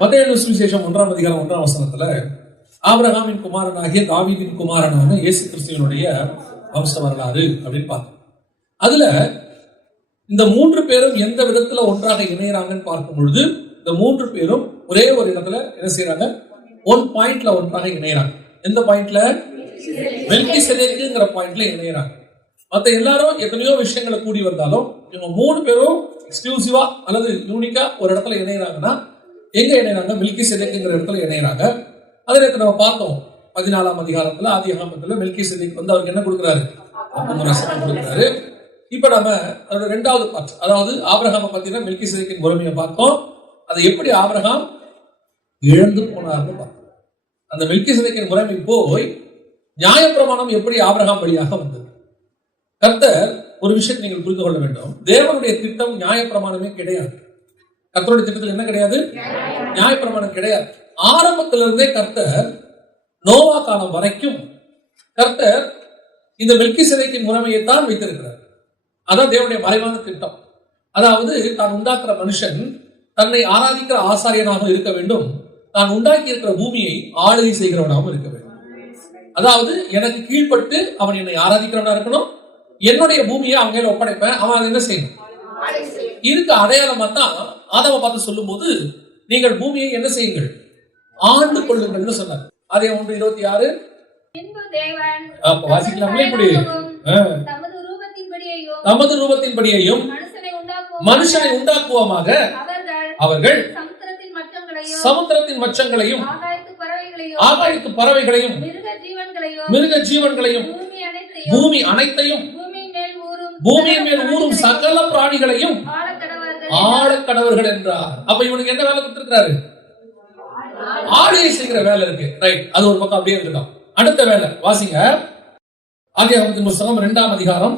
மத்தேயு சுவிசேஷம் 1ஆம் அதிகாரம் 1ஆம் வசனத்துல ஆபிரகாமின் குமாரனாகிய தாவீதின் குமாரனான இயேசு கிறிஸ்துவினுடைய வம்ச வரலாறு அப்படின்னு பார்த்தோம். அதுல இந்த 3 பேரும் எந்த விதத்துல ஒன்றாக இணையறாங்கன்னு பார்க்கும் பொழுது இந்த 3 பேரும் ஒரே ஒரு இடத்துல என்ன செய்யறாங்க, ஒன் பாயிண்ட்ல ஒன்றாக இணையறாங்க. எந்த பாயிண்ட்ல? மெல்கிசேதேக்குங்கிற பாயிண்ட்ல இணையறாங்க. மத்த எல்லாரும் எத்தனையோ விஷயங்களை கூடி வந்தாலும் இவங்க 3 பேரும் எக்ஸ்க்ளூசிவா அல்லது யூனிக்கா ஒரு இடத்துல இணையறாங்கன்னா எங்க இணையறாங்க? மெல்கிசேதேக்குங்கிற இடத்துல இணையறாங்க. அதை நம்ம பார்த்தோம் 14ஆம் அதிகாரத்துல ஆதியாகமத்துல மெல்கிசேதேக்கு வந்து அவருக்கு என்ன கொடுக்குறாரு? அப்பம் கொடுக்குறாரு. இப்ப நம்ம அதோட 2வது பார்ட், அதாவது ஆபிரகாமை பத்தின மெல்கிசேதேக்கின் முறைமையை பார்த்தோம். அதை எப்படி ஆபிரகாம் இழந்து போனார்னு பார்த்தோம். அந்த மெல்கிசேதேக்கின் முறைமை போய் நியாயப்பிரமாணம் எப்படி ஆபிரகாம் வழியாக வந்தது. கர்த்தர் ஒரு விஷயத்தை நீங்கள் புரிந்து கொள்ள வேண்டும். தேவனுடைய திட்டம் நியாயப்பிரமாணமே கிடையாது. கர்த்தருடைய திட்டத்தில் என்ன கிடையாது? நியாயப்பிரமாணம் கிடையாது. ஆரம்பத்திலிருந்தே கர்த்தர் நோவா காலம் வரைக்கும் கர்த்தர் இந்த மெல்கிசேதேக்கின் முறைமையை தான் வைத்திருக்கிறார். அதான் தேவனுடைய மறைவான திட்டம். அதாவது தான் உண்டாக்குற மனுஷன் தன்னை ஆராதிக்கிற ஆசாரியனாக இருக்க வேண்டும், தான் உண்டாக்கி இருக்கிற பூமியை ஆளுகை செய்கிறவனாகவும் இருக்க வேண்டும். அதாவது எனக்கு கீழ்பட்டு அவன் என்னை ஆராதிக்கிறவனா இருக்கணும், என்னுடைய பூமியை அவங்க ஒப்படைப்பேன், அவன் அதை என்ன செய்யணும்? இருக்க அடையாளமா தான் ஆதாமை பார்த்து சொல்லும் போது நீங்கள் பூமியை என்ன செய்யுங்கள், ஆண்டு கொள்ளுங்கள் சொன்னார். அதே 1:26 வாசிக்கலாமே. இப்படி தமது ரூபத்தின்படியையும் மனுஷனை உண்டாக்குவோமாக அவர்கள் சமுத்திரத்தின் மச்சங்களையும் ஆகாயத்து பறவைகளையும் மிருக ஜீவன்களையும் பூமி அனைத்தையும் பூமியின் மேல் ஊறும் சகல பிராணிகளையும் ஆழக்கடவர்கள் என்றார். அப்ப இவனுக்கு என்ன வேலை கொடுத்திருக்கிறாரு? ஆளுகை செய்கிற வேலை இருக்கு. ரைட், அது ஒரு பக்கம் அப்படியே இருக்கட்டும். அடுத்த வேலை வாசிங்க. ஆதியாகமத்தின் புத்தகம் 2ஆம் அதிகாரம்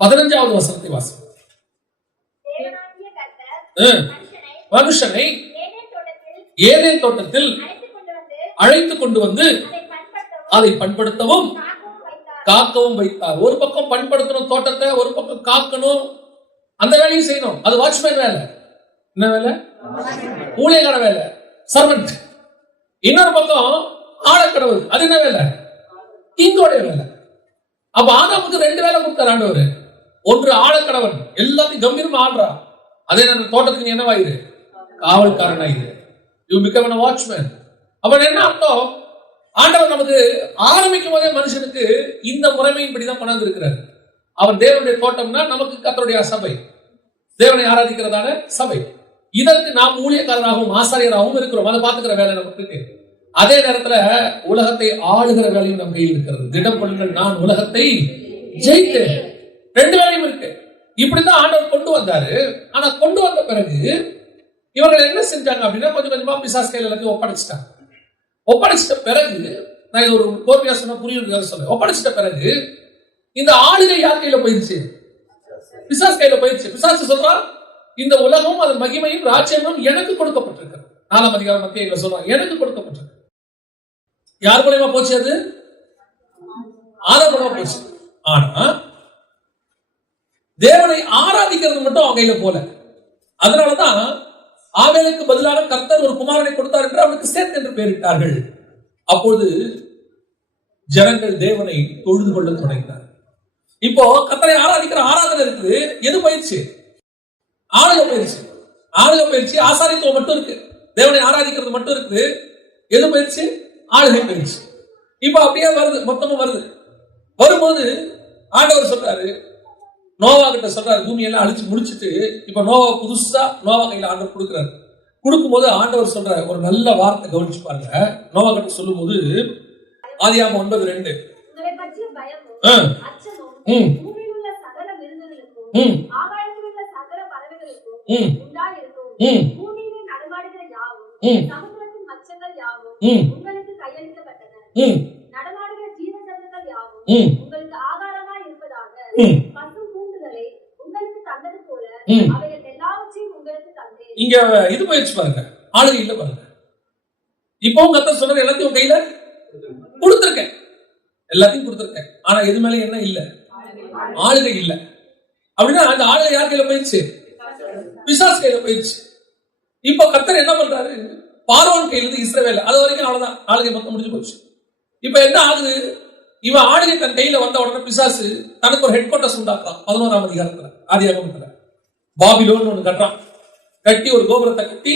15வது வசனத்தை வாசிங்க. மனுஷனை ஏதேன் தோட்டத்தில் அழைத்து கொண்டு வந்து அதை பண்படுத்தவும் காக்கவும் வைத்தார். ஒரு பக்கம் பண்படுத்தணும் தோட்டத்தை, ஒரு பக்கம் காக்கணும், அந்த வேலையும் செய்யணும். அது வாட்ச்மேன் வேலை. என்ன வேலை? ஊழியக்கார வேலை, சர்வன்ட். இன்னொரு பக்கம் ஆழக்கடவுள், அது என்ன வேலை? கிங்கோடைய வேலை. அப்ப ஆதாமுக்கு 2 வேலை கொடுத்தார் ஆண்டவர். ஒன்று ஆழக்கடவன், எல்லாத்தையும் கம்பீரமா ஆடுறா. அதே நேரம் தோட்டத்துக்கு நீ என்னவாயிரு? காவல்காரனாயிரு. You become a watchman. அப்ப என்ன அர்த்தம்? ஆண்டவர் நமக்கு ஆரம்பிக்கும் போதே மனுஷனுக்கு இந்த முறைமையின்படிதான் கொண்டாந்து இருக்கிறார். அவன் தேவனுடைய தோட்டம்னா நமக்கு கர்த்தருடைய சபை, தேவனை ஆராதிக்கிறதான சபை. இதற்கு நாம் ஊழியக்காரராகவும் ஆசாரியராகவும் இருக்கிறோம். அதை பார்த்துக்கிற வேலை நமக்கு இருக்கு. அதே நேரத்துல உலகத்தை ஆளுகிற வேலையும் நம் கையில் இருக்கிறது. திடம் கொள்ளுங்கள், நான் உலகத்தை ஜெயித்தேன். 2 வேலையும் இருக்கு. இப்படித்தான் ஆண்டவர் கொண்டு வந்தாரு. ஆனா கொண்டு வந்த பிறகு இவர்கள் என்ன செஞ்சாங்க அப்படின்னா கொஞ்சம் கொஞ்சமா பிசாசு கையில் எல்லாத்தையும் ஒப்படைச்சிட்ட பிறகு, நான் இது ஒரு கோர்வையா சொன்ன புரியுது சொல்றேன். ஒப்படைச்சிட்ட பிறகு இந்த ஆளுகை யார் கையில போயிருச்சு? பிசாசு கையில போயிருச்சு. பிசாசு சொல்றான், இந்த உலகமும் அதன் மகிமையும் ராஜ்யமும் எனக்கு கொடுக்கப்பட்டிருக்கு. 4ஆம் அதிகாரம் மத்தேயுல சொல்றான், எனக்கு கொடுக்கப்பட்டிருக்கு. யார் மூலமா போச்சு? அது ஆதாம் மூலமா போச்சு. ஆனா தேவனை ஆராதிக்கிறது மட்டும் அவங்க கையில போல. அதனாலதான் ஆவேலுக்கு பதிலாக கர்த்தர் ஒரு குமாரனை கொடுத்தார் என்று அவனுக்கு சேத் என்று பெயரிட்டார்கள். அப்பொழுது ஜனங்கள் தேவனை தொழுது கொள்ள தொடங்கினார். இப்போ கர்த்தரை ஆராதிக்கிற ஆராதனை இருக்குது. எது போயிடுச்சு? ஆளுகை போயிடுச்சு. ஆளுகை போயிடுச்சு. ஆசாரித்துவம் மட்டும் இருக்கு, தேவனை ஆராதிக்கிறது மட்டும் இருக்குது. எது போயிடுச்சு? ஆளுகை போயிடுச்சு. இப்ப அப்படியே வருது, மொத்தமும் வருது. வரும்போது ஆண்டவர் சொல்றாரு, நோவா கிட்ட சொல்றாரு, பூமியெல்லாம் அழிச்சு முடிச்சுட்டு இப்ப நோவா புதுசா நோவா கையில ஆண்டவர் கொடுக்கிறாரு. கொடுக்கும் போது ஆண்டவர் சொல்ற ஒரு நல்ல வார்த்தை கவனிச்சு பாருங்க. நோவா கிட்ட சொல்லும் போது ஆதியாகமம் 9:2 இங்க இது போயிடுச்சு பாருங்க, ஆளுகை இல்ல பாருங்க. இப்பவும் கர்த்தர் சொல்ற எல்லாத்தையும் கையில கொடுத்திருக்கேன், எல்லாத்தையும் கொடுத்திருக்கேன். ஆனா எது மேல என்ன இல்ல? ஆளுகை இல்ல. அப்படின்னா அந்த ஆளுகை யார் கையில போயிடுச்சு? பிசாசு கையில போயிடுச்சு. இப்போ கர்த்தர் என்ன பண்றாரு, பார்வோன் கையிலிருந்து இஸ்ரவேல் அது வரைக்கும் அவ்வளவுதான், ஆளுகை மொத்தம் முடிஞ்சு போச்சு. இப்ப என்ன ஆகுது, இவன் ஆளுகை தன் கையில வந்த உடனே பிசாசு தனக்கு ஒரு ஹெட் குவார்டர்ஸ் உண்டாக்குறான். 11ஆம் அதிகாரத்துல ஆதியாகமத்துல பாபிலோன் ஒண்ணு கட்டுறான். கட்டி ஒரு கோபுரத்தை கட்டி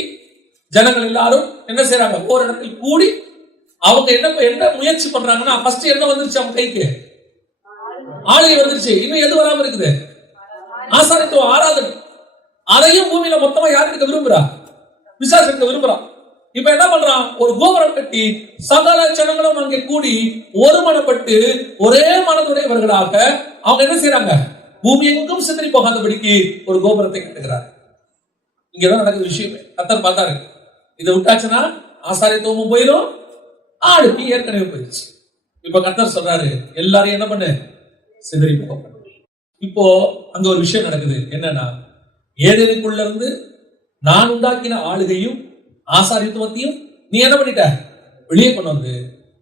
ஜனங்கள் எல்லாரும் என்ன செய்யறாங்க, ஒரு இடத்தில் கூடி அவங்க என்ன முயற்சி பண்றாங்கன்னா, ஃபர்ஸ்ட் என்ன வந்துருச்சு அவங்க கைக்கு, ஆளுகை வந்துருச்சு. இன்னும் எது வராம இருக்குது, ஆசாரித்துவ ஆராதனை. அதையும் பூமியில மொத்தமா யார் எடுக்க விரும்புறா, பிசாசு எடுக்க விரும்புறான். இப்ப என்ன பண்றான், ஒரு கோபுரம் கட்டி சகல ஜனங்களும் அங்கே கூடி ஒருமனப்பட்டு ஒரே மனதுடையவர்களாக அவங்க என்ன செய்யறாங்க, பூமி எங்கும் சிதறி போகாதபடிக்கு ஒரு கோபுரத்தை கட்டுகிறார். இங்கதான் நடக்குது விஷயமே. கர்த்தர் பார்த்தாரு, இதை விட்டாச்சுன்னா ஆசாரியத்துவமும் போயிடும், ஆளுக்கு ஏற்கனவே போயிடுச்சு. இப்ப கர்த்தர் சொல்றாரு, எல்லாரையும் என்ன பண்ணு, சிதறி போக. இப்போ அங்க ஒரு விஷயம் நடக்குது. என்னன்னா, ஏதேனுக்குள்ள இருந்து நான் உண்டாக்கின ஆளுகையும் ஆசாரியத்துவத்தையும் நீ என்ன பண்ணிட்ட, வெளியே கொண்டு வந்து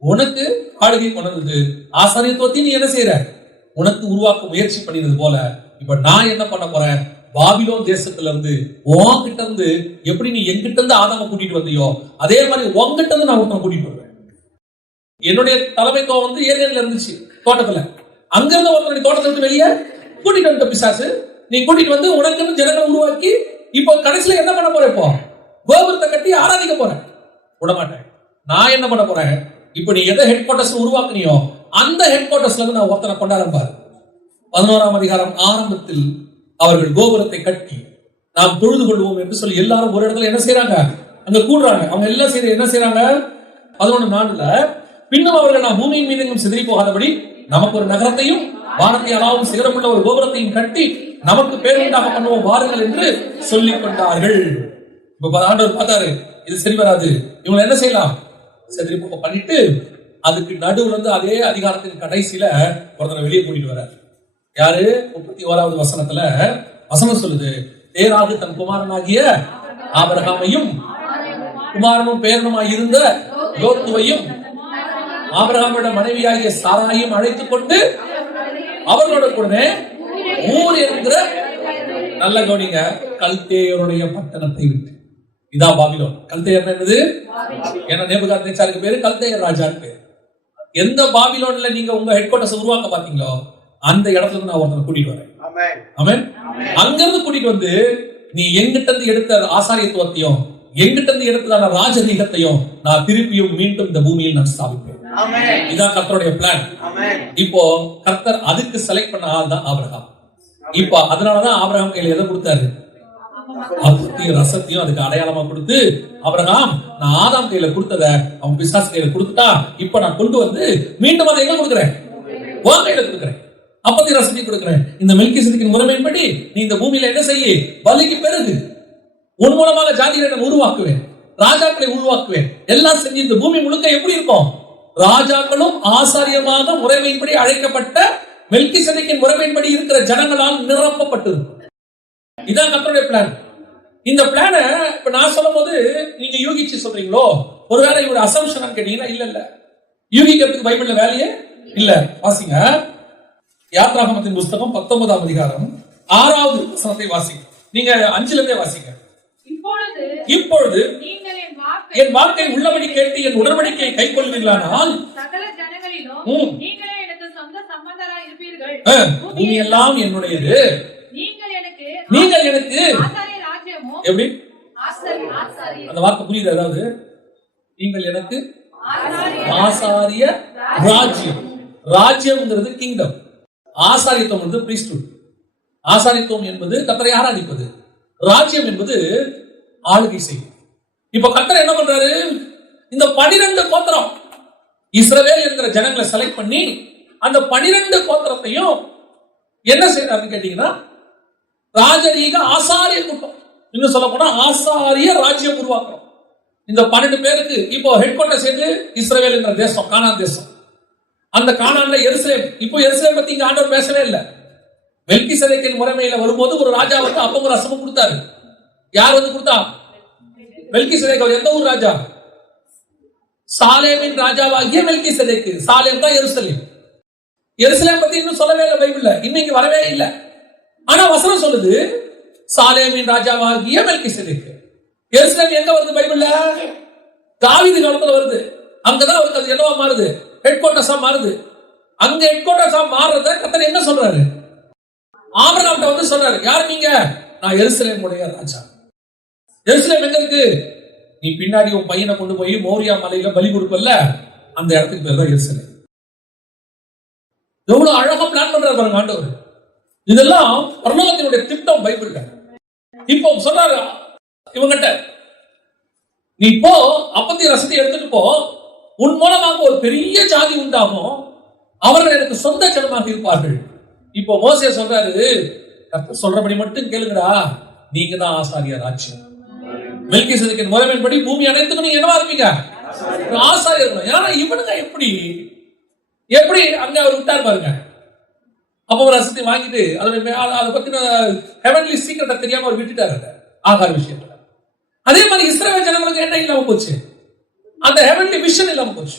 உனக்கு ஆளுகை கொண்டு வந்து ஆசாரியத்துவத்தையும் நீ என்ன செய்யற, உனக்கு உருவாக்க முயற்சி பண்ணினது போல இப்ப நான் என்ன பண்ண போறேன், பாபிலோன் தேசத்துல இருந்து உன்கிட்ட இருந்து எப்படி நீ எங்கிட்ட இருந்து ஆதாம கூட்டிட்டு வந்தியோ அதே மாதிரி உங்ககிட்ட இருந்து நான் ஒருத்தனை கூட்டிட்டு வருவேன். என்னுடைய தலைமைத்துவம் வந்து ஏரியால இருந்துச்சு தோட்டத்துல, அங்க இருந்து ஒருத்தனுடைய தோட்டத்தை விட்டு வெளியே கூட்டிட்டு வந்த பிசாசு நீ கூட்டிட்டு வந்து உனக்கு ஜனங்களை உருவாக்கி இப்போ கடைசியில என்ன பண்ண போற, இப்போ கோபுரத்தை கட்டி ஆராதிக்க போறேன். விடமாட்டேன். நான் என்ன பண்ண போறேன், இப்போ நீ எதை ஹெட் குவார்டர்ஸ் உருவாக்குனியோ அந்த ஹெட் குவார்டர்ஸ்ல இருந்து நான் ஒருத்தனை கொண்டாடப்பாரு. 11ஆம் அதிகாரம் ஆரம்பத்தில் அவர்கள் கோபுரத்தை கட்டி நாம் தொழுது கொள்வோம் என்று சொல்லி எல்லாரும் ஒரு இடத்துல என்ன செய்யறாங்க, அங்க கூடுறாங்க. அவங்க எல்லாம் என்ன செய்யறாங்க, 11:4 பின்னும் அவர்கள் நாம் பூமியின் மீது சிதறி போகாதபடி நமக்கு ஒரு நகரத்தையும் வானத்தை அளாவும் சிகரமுள்ள ஒரு கோபுரத்தையும் கட்டி நமக்கு பேருண்டாக பண்ணுவோம் வாருங்கள் என்று சொல்லிக் கொண்டார்கள். இப்ப ஆண்டவர் பார்த்தாரு, இது சரி வராது, இவங்களை என்ன செய்யலாம், சிதறி போக பண்ணிட்டு அதுக்கு நடுவுல இருந்து அதே அதிகாரத்தின் கடைசியில ஒருத்தனை வெளியே கூட்டிட்டு வர்றாரு. யாரு, 31வது வசனத்துல வசனம் சொல்லுது, தேராகு தன் குமாரனாகிய ஆபிரகாமையும் குமாரனும் பேரனுமாய் இருந்த லோத்துவையும் ஆபிரகாமோட மனைவியாகிய சாராயையும் அழைத்துக் கொண்டு அவர்களோட கூட ஊர் என்கிற நல்ல கவனிங்க கல்தேயருடைய பட்டணத்தை விட்டு. இதா பாபிலோன். கல்தேயர் என்னது, ஏன்னா நேபுகாத்நேச்சாருக்கு பேரு கல்தேயர் ராஜான்னு பேரு. எந்த பாபிலோன்ல நீங்க உங்க ஹெட் குவார்டர்ஸ் உருவாக்க பாத்தீங்களோ அந்த இடத்துல இருந்து நான் ஒருத்தனை கூட்டிட்டு வரேன். ஆமென். அங்க இருந்து கூட்டிட்டு வந்து நீ எங்கிட்ட இருந்து எடுத்த ஆசாரியத்துவத்தையும் எங்கிட்ட இருந்து எடுத்ததான ராஜரீகத்தையும் நான் திருப்பியும் மீண்டும் இந்த பூமியில் நான் ஸ்தாபிப்பேன். இதான் கர்த்தருடைய பிளான். இப்போ கர்த்தர் அதுக்கு செலக்ட் பண்ண ஆள் தான் ஆபிரகாம். இப்போ அதனாலதான் ஆபிரகாம் கையில எதை கொடுத்தாரு, அப்பத்தையும் ரசத்தையும் அதுக்கு அடையாளமா கொடுத்து, ஆபிரகாம் நான் ஆதாம் கையில கொடுத்தத அவன் பிசாசு கையில கொடுத்துட்டா, இப்ப நான் கொண்டு வந்து மீண்டும் அதை எங்க கொடுக்குறேன், உன் கையில கொடுக்குறேன், அப்பத்தையும் ரசத்தையும் கொடுக்குறேன். இந்த மெல்கிசேதேக்கின் முறைமையின்படி நீ இந்த பூமியில என்ன செய்ய, பலிக்கு பிறகு உன் மூலமாக ஜாதிகளை நான் உருவாக்குவேன், ராஜாக்களை உருவாக்குவேன், எல்லாம் செஞ்சு இந்த பூமி முழுக்க எப்படி இருக்கும், ராஜாக்களும் ஆசாரியமாக முறைமையின்படி அழைக்கப்பட்ட மெல்கிசேதேக்கின் முறைமையின்படி இருக்கிற ஜனங்களால் நிரப்பப்பட்டிருக்கும். இதான் கர்த்தருடைய பிளான். இந்த பிளான இப்ப நான் சொல்லும் போது நீங்க யூகிச்சு சொல்றீங்களோ, ஒருவேளை இவருடைய அசம்ஷன் கேட்டீங்கன்னா இல்ல, யூகிக்கிறதுக்கு பைபிள்ல வேலையே இல்ல. வாசிங்க யாத்ராகமத்தின் புஸ்தகம் 19ஆம் அதிகாரம் 6வது வசனத்தை வாசிங்க. நீங்க 5ல இருந்தே வாசிங்க. இப்பொழுது என் வாக்கை உள்ளபடி கேட்டு என் உடன்படிக்கையை கைக்கொள்வீர்களானால் சகல ஜனங்களிலும் நீங்களே எனக்கு சொந்த சம்பந்தராய் இருப்பீர்கள். பூமி எல்லாம் என்னுடையது. நீங்கள் எனக்கு ஆசாரிய ராஜ்யமும். எப்படி அந்த வார்த்தை புரியுது? அதாவது நீங்கள் எனக்கு ஆசாரிய ராஜ்யம். ராஜ்யம்ங்கிறது கிங்டம், ஆசாரியத்துவம் என்பது பிரீஸ்ட்ஹுட். ஆசாரியத்துவம் என்பது கர்த்தரை ஆராதிப்பது, ராஜ்யம் என்பது ஆளுகை செய்யும். இப்ப கர்த்தர் என்ன பண்றாரு, இந்த 12 கோத்திரம் இஸ்ரவேல் என்கிற ஜனங்களை செலக்ட் பண்ணி அந்த 12 கோத்திரத்தையும் என்ன செய்யறாருன்னு கேட்டீங்கன்னா ராஜரீக ஆசாரிய கூட்டம், இன்னும் சொல்ல போனா ஆசாரிய ராஜ்யம் உருவாக்கணும். இந்த 12 பேருக்கு இப்போ ஹெட் குவார்டர்ஸ் எது, இஸ்ரவேல் என்கிற தேசம், கானான் தேசம். அந்த கானான்ல எருசலேம். இப்போ எருசலேம் பத்தி இங்க ஆண்டவர் பேசவே இல்லை. மெல்கிசேதேக்கின் முறைமையில வரும்போது ஒரு ராஜாவுக்கு அப்பமும் ரசமும் கொடுத்தாரு. யார் வந்து கொடுத்தா? மெல்கிசேதேக். எந்த ஊர் ராஜா? சாலேமின் ராஜாவாகிய மெல்கிசேதேக். சாலேம் தான் எருசலேம். எருசலேம் பத்தி இன்னும் சொல்லவே இல்லை பைபிள்ல, இன்னைக்கு வரவே இல்லை. ஆனா வசனம் சொல்லுது சாலேமின் ராஜாவாகிய மெல்கிசேதேக். எருசலேம் எங்க வருது பைபிள்ல? தாவீது காலத்துல வருது. அங்கதான் அவருக்கு அது என்னவா மாறுது? ஹெட் குவார்டர்ஸா மாறுது. அங்க ஹெட் குவார்டர்ஸா மாறுறத கர்த்தர் என்ன சொல்றாரு? ஆபிரகாம்கிட்ட வந்து சொல்றாரு, யார் நீங்க? நான் எருசலேம் உடைய ராஜா. எருசலேம் எங்க இருக்கு? நீ பின்னாடி உன் பையனை கொண்டு போய் மோரியா மலையில பலி கொடுப்பல்ல, அந்த இடத்துக்கு பேர் தான் எருசலேம். எவ்வளவு அழகா பிளான் பண்றாரு பாருங்க ஆண்டவர். இதெல்லாம் பரலோகத்தினுடைய திட்டம் பைபிள்ல. இப்போ சொல்றாரு இவங்கிட்ட, நீ போ அப்பத்தி ரசத்தை எடுத்துட்டு போ, உன் மூலமாக ஒரு பெரிய ஜாதி உண்டாகும், அவர்கள் எனக்கு சொந்த ஜனமாக இருப்பார்கள். இப்போ மோசே சொல்றாரு, கர்த்தர் சொல்றபடி மட்டும் கேளுங்கடா, நீங்க தான் ஆசாரிய ராஜ்யம். மெல்கிசேதேக்கின் முறைமையின்படி பூமி அனைத்துக்கும் நீங்க என்னவா இருப்பீங்க? ஆசாரியர். ஏன்னா இவனுங்க எப்படி அங்க அவர் விட்டார் பாருங்க. அப்ப ஒரு ரசத்தை வாங்கிட்டு அதை பத்தின ஹெவன்லி சீக்ரெட்டை தெரியாம அவர் விட்டுட்டாரு ஆகார விஷயத்துல. அதே மாதிரி இஸ்ரவேல் ஜனங்களுக்கு என்ன இல்லாம போச்சு? அந்த ஹெவன்லி விஷன் இல்லாம போச்சு.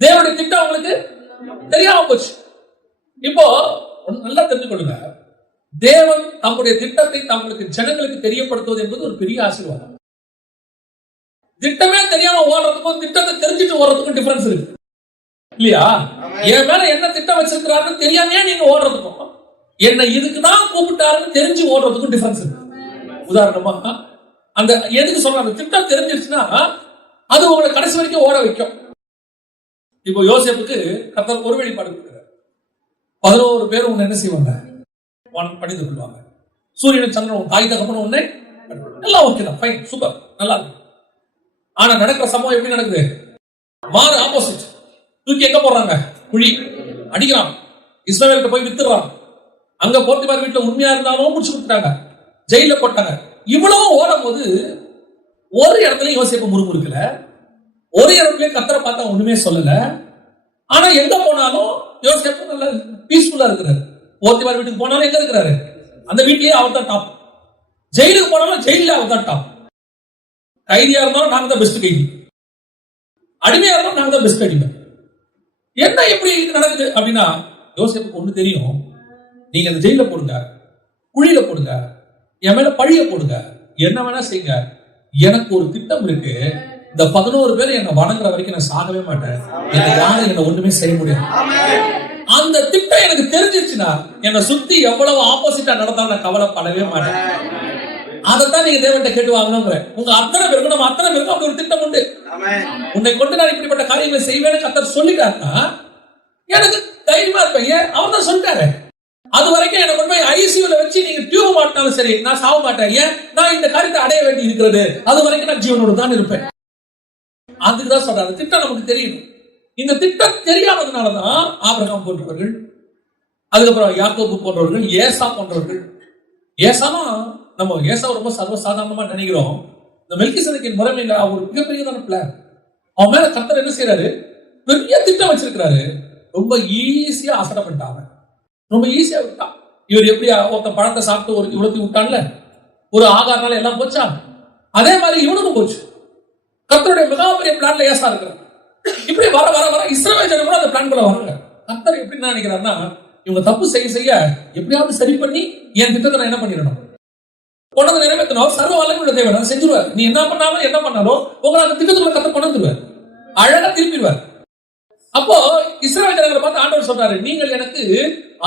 தேவனுடைய திட்டம் அவங்களுக்கு தெரியாம போச்சு. இப்போ நல்லா தெரிஞ்சு கொள்ளுங்க, தேவன் தம்முடைய திட்டத்தை தங்களுக்கு ஜனங்களுக்கு தெரியப்படுத்துவது என்பது ஒரு பெரிய ஆசீர்வாதம். திட்டமே தெரியாம ஓடுறதுக்கும் திட்டத்தை தெரிஞ்சுட்டு ஓடுறதுக்கும் டிஃபரன்ஸ் இருக்கு இல்லையா? என் மேல என்ன திட்டம் வச்சிருக்கிறாருன்னு தெரியாமையே நீங்க ஓடுறதுக்கும், என்ன இதுக்குதான் கூப்பிட்டாருன்னு தெரிஞ்சு ஓடுறதுக்கும் டிஃபரன்ஸ் இருக்கு. உதாரணமா அந்த எதுக்கு சொல்றாங்க, திட்டம் தெரிஞ்சிருச்சுன்னா அது உங்களை கடைசி வரைக்கும் ஓட வைக்கும். இப்போ யோசேப்புக்கு கர்த்தர் ஒரு வெளிப்பாடு கொடுக்கிறார். 11 பேர் உன்னை என்ன செய்வாங்க? படித்து கொள்வாங்க. சூரியன் சந்திரன் தாய் தகப்பனும் உன்னை எல்லாம் ஓகே தான், ஃபைன், சூப்பர், நல்லா இருக்கு. ஆனா நடக்கிற சம்பவம் எப்படி நடக்குது? மாறு ஆப்போசிட். தூக்கி எங்க போடுறாங்க? குழி அடிக்கிறான். இஸ்ரவேலுக்கு போய் வித்துறான். அங்க போர்த்திபார் வீட்டுல உண்மையா இருந்தாலும் முடிச்சு கொடுத்துட்டாங்க, ஜெயில போட்டாங்க. இவ்வளவு ஓடும் போது ஒரு இடத்துல யோசேப்பு முறுமுறுக்கல, ஒரு இடத்துலயும் கர்த்தரை பார்த்தா ஒண்ணுமே சொல்லல. ஆனா எங்க போனாலும் யோசேப்பு நல்லா பீஸ்ஃபுல்லா இருக்கிறாரு. போர்த்திபார் வீட்டுக்கு போனாலும் எங்க இருக்கிறாரு? அந்த வீட்லயே அவர் தான் டாப். ஜெயிலுக்கு போனாலும் ஜெயில அவர் தான் டாப். கைதியா இருந்தாலும் நாங்க தான் பெஸ்ட் கைதி, அடிமையா இருந்தாலும் நாங்க தான் பெஸ்ட் அடிமை. என்ன எப்படி நடக்குது அப்படின்னா, யோசேப்புக்கு ஒண்ணு தெரியும், நீங்க அந்த ஜெயில போடுங்க, குழியில போடுங்க, என் மேல பழிய போடுங்க, என்ன வேணா செய்யுங்க, எனக்கு ஒரு திட்டம் இருக்கு. இந்த 11 பேர் என்ன வணங்குற வரைக்கும் நான் சாகவே மாட்டேன். என்னை யாரும் என்ன ஒண்ணுமே செய்ய முடியாது. அந்த திட்டம் எனக்கு தெரிஞ்சிருச்சுன்னா என்னை சுத்தி எவ்வளவு ஆப்போசிட்டா நடந்தாலும் நான் கவலைப்படவே மாட்டேன். அதைத்தான் நீங்க தேவன்கிட்ட கேட்டு வாங்கணுங்கிற. உங்க அத்தனை பேருக்கும் நம்ம அத்தனை பேருக்கும் அப்படி ஒரு திட்டம் உண்டு. உன்னை கொண்டு நான் இப்படிப்பட்ட காரியங்களை செய்வேன்னு கர்த்தர் சொல்லிட்டாருன்னா எனக்கு தைரியமா இருப்பேன். அவர் தான் சொல்லிட்டாரு. அது வரைக்கும் எனக்கு கொண்டு போய் ஐசியூல வச்சு நீங்க டியூப் மாட்டினாலும் சரி, நான் சாக மாட்டேன். ஏன்? நான் இந்த காரியத்தை அடைய வேண்டி இருக்கிறது. அது வரைக்கும் நான் ஜீவனோடு தான் இருப்பேன். அதுக்குதான் சொல்றாரு, திட்டம் நமக்கு தெரியும். இந்த திட்டம் தெரியாததுனாலதான் ஆபிரகாம் போன்றவர்கள், அதுக்கப்புறம் யாக்கோபு போன்றவர்கள், ஏசா போன்றவர்கள். ஏசானா நம்ம ஏசாவை ரொம்ப சர்வசாதாரணமா நினைக்கிறோம். இந்த மெல்கிசேதேக்கின் முறைமையில அவர் மிகப்பெரியதான பிளான். அவன் மேல கர்த்தர் என்ன செய்யறாரு? பெரிய திட்டம் வச்சிருக்கிறாரு. ரொம்ப ஈஸியா அசட பண்ணிட்டாங்க, ரொம்ப ஈஸியா விட்டான். இவர் எப்படி ஒருத்த பழத்தை சாப்பிட்டு ஒரு உலர்த்தி விட்டான்ல, ஒரு ஆகாரனால எல்லாம் போச்சா, அதே மாதிரி இவனுக்கும் போச்சு. கர்த்தருடைய மிகப்பெரிய பிளான்ல ஏசா இருக்கிறார். இப்படி வர வர வர இஸ்ரவேல் ஜனங்களும் அந்த பிளான்குள்ள வராங்க. கர்த்தர் எப்படி நினைக்கிறாருன்னா, இவங்க தப்பு செய்ய எப்படியாவது சரி பண்ணி என் திட்டத்தை நான் என்ன பண்ணிடணும், கொண்டு நிறைவேற்றணும். சர்வ வல்லமையுள்ள தேவன் அதை செஞ்சிருவார். நீ என்ன பண்ணாலும் உங்களை அந்த திட்டத்துக்குள்ள கர்த்தர் கொண்டு வந்துருவார், அழகா திருப்பிடுவார். அப்போ இஸ்ரவேல் ஜனங்களை பார்த்து ஆண்டவர் சொல்றாரு, நீங்கள் எனக்கு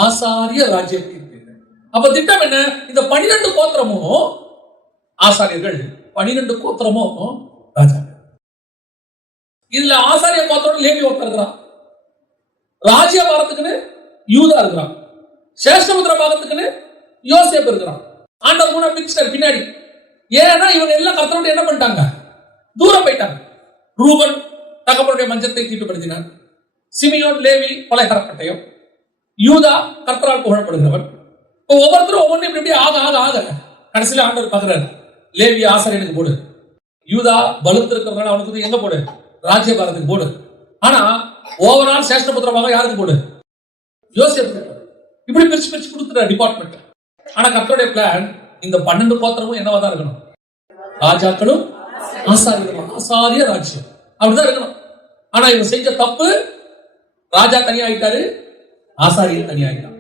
ஆசாரிய ராஜ்யத்தை. அப்ப திட்டம் என்ன? இந்த 12 கோத்திரமும் ஆசாரியர்கள், 12 கோத்திரமும் ராஜா. இதுல ஆசாரிய கோத்திரம் லேவி ஒருத்தர் இருக்கிறான், ராஜ்ய பாரத்துக்குன்னு யூதா இருக்கிறான், சேஷ்டபுத்திர பாகத்துக்குன்னு யோசேப்பு இருக்கிறான். ஆண்டவர் மூணா பிரிச்சிட்டார் பின்னாடி. ஏன்னா இவங்க எல்லாம் கர்த்தரோட என்ன பண்ணிட்டாங்க? தூரம் போயிட்டாங்க. ரூபன் தகப்பனுடைய மஞ்சத்தை தீட்டுப்படுத்தினான், சிமியோன் லேவி கொலைகாரப்பட்டயம், யூதா கர்த்தரால் புகழப்படுகிறவன். இப்போ ஒவ்வொருத்தரும் ஒவ்வொன்றும் இப்படி ஆக ஆக ஆக கடைசியில ஆண்டவர் பார்க்கிறார், லேவி ஆசாரியனுக்கு போடு, யூதா பலுத்து இருக்கிறவங்க அவனுக்கு எங்க போடு? ராஜ்யபாரத்துக்கு போடு. ஆனா ஓவரால் சேஷ்டபுத்திரமாக யாருக்கு போடு? யோசேப்பு. இப்படி பிரிச்சு கொடுத்துற டிபார்ட்மெண்ட். ஆனா கர்த்தருடைய பிளான், இந்த 12 கோத்திரமும் என்னவா தான் இருக்கணும்? ராஜாக்களும் ஆசாரியர்களும், ஆசாரிய ராஜ்யம் அப்படிதான் இருக்கணும். ஆனா இவங்க செஞ்ச தப்பு, ராஜா தனியா ஆயிட்டாரு, ஆசாரியர் தனியா ஆயிட்டாங்க.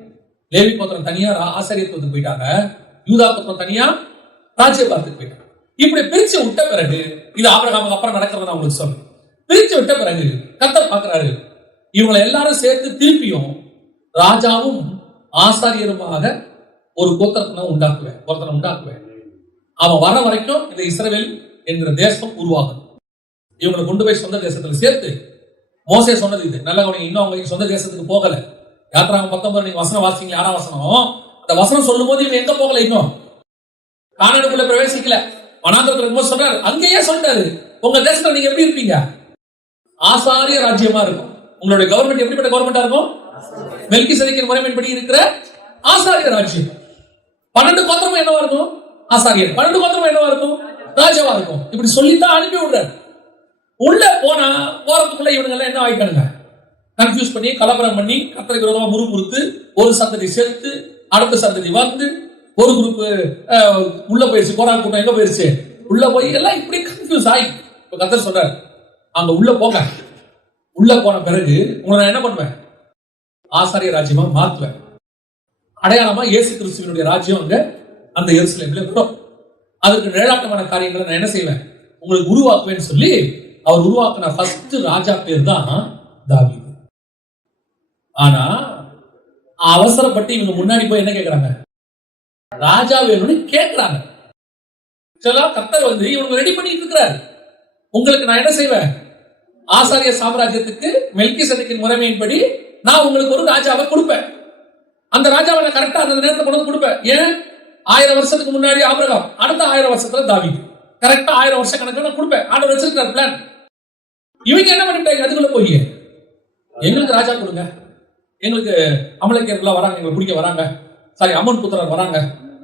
லேவி கோத்திரம் தனியா ஆசாரியத்துவத்துக்கு போயிட்டாங்க, யூதா கோத்திரம் தனியா ராஜ்யபாரத்துக்கு போயிட்டாங்க. இப்படி பிரிச்சு விட்ட பிறகு, இது ஆபிரகாமுக்கு அப்புறம் நடக்கிறத நான் உங்களுக்கு சொல்றேன். பிரிச்சு விட்ட பிறகு கர்த்தர் பார்க்கிறாரு, இவங்களை எல்லாரும் சேர்த்து திருப்பியும் ராஜாவும் ஆசாரியருமாக ஒரு கோத்திரத்தை உண்டாக்குவேன். அவன் வர வரைக்கும் இந்த இஸ்ரவேல் என்கிற தேசம் உருவாகும். இவங்களை கொண்டு போய் சொந்த தேசத்துல சேர்த்து, மோசே சொன்னது இது நல்ல கவனிங்க, இன்னும் அவங்க சொந்த தேசத்துக்கு போகல. யாத்திராகமம் 19 நீங்க வசனம் வாசிங்க, 6ஆம் வசனம். அந்த வசனம் சொல்லும் போது இவங்க எங்க போகல, இன்னும் கானானுக்குள்ள பிரவேசிக்கல. வனாந்திரத்துல இருக்கும்போது சொல்றாரு, அங்கேயே சொல்றாரு, உங்க தேசத்துல நீங்க எப்படி இருப்பீங்க? ஆசாரிய ராஜ்யமா இருக்கும். உங்களுடைய கவர்மெண்ட் எப்படிப்பட்ட கவர்மெண்டா இருக்கும்? மெல்கிசேதேக்கின் முறைமையின்படி இருக்கிற ஆசாரிய ராஜ்யம். 12 கோத்திரமும் என்னவா இருக்கும்? ஆசாரியர். 12 கோத்திரமும் என்னவா இருக்கும்? ராஜாவா இருக்கும். இப்படி சொல்லித்தான் அனுப்பி விடுறாரு. உள்ள போனா போறதுக்குள்ள இவங்க எல்லாம் என்ன ஆயிட்டானுங்க? கன்ஃபியூஸ் பண்ணி, கலவரம் பண்ணி, கர்த்தருக்கு விரோதமா முறுமுறுத்து, ஒரு சந்ததி சேர்த்து, அடுத்த சந்ததி வந்து, ஒரு குரூப் உள்ள போயிருச்சு, கோரா கூட்டம் எங்க போயிருச்சு, உள்ள போய் எல்லாம் இப்படி கன்ஃபியூஸ் ஆகி, இப்ப கர்த்தர் சொல்றாரு, அங்க உள்ள போங்க. உள்ள போன பிறகு உங்களை நான் என்ன பண்ணுவேன்? ஆசாரிய ராஜ்யமா மாத்துவேன். அடையாளமா இயேசு கிறிஸ்துவினுடைய ராஜ்யம் அங்க அந்த எருசலேம்ல வரும். அதற்கு நிழலாட்டமான காரியங்களை நான் என்ன செய்வேன்? உங்களுக்கு உருவாக்குவேன்னு சொல்லி அவர் உருவாக்கின ஃபர்ஸ்ட் ராஜா பேர் தான் தாவீது. ஆனா அவசரப்பட்டு இவங்க முன்னாடி போய் என்ன கேட்கிறாங்க? ராஜா வேணும்னு கேட்கிறாங்க. கர்த்தர் வந்து இவங்க ரெடி பண்ணிட்டு இருக்கிறார். உங்களுக்கு நான் என்ன செய்வேன்? ஆசாரிய சாம்ராஜ்யத்துக்கு மெல்கிசேதேக்கின் முறைமையின்படி நான் உங்களுக்கு ஒரு ராஜாவை கொடுப்பேன். அந்த ராஜாவை நான் கரெக்டா அந்த நேரத்தை கொண்டு கொடுப்பேன். ஏன்? 1000 வருஷத்துக்கு முன்னாடி ஆபிரகாம், அடுத்த 1000 வருஷத்துல தாவீது, கரெக்டா 1000 வருஷம் கணக்கு நான் கொடுப்பேன். ஆண்டவர் வச்சிருக்கார் பிளான். இவங்க என்ன பண்ணிட்டாங்க? அதுக்குள்ள போய் எங்களுக்கு ராஜா கொடுங்க, எங்களுக்கு அமலேக்கியர்கள் வராங்க, எங்களை பிடிக்க வராங்க, சாரி அம்மன் புத்திரர் வராங்க,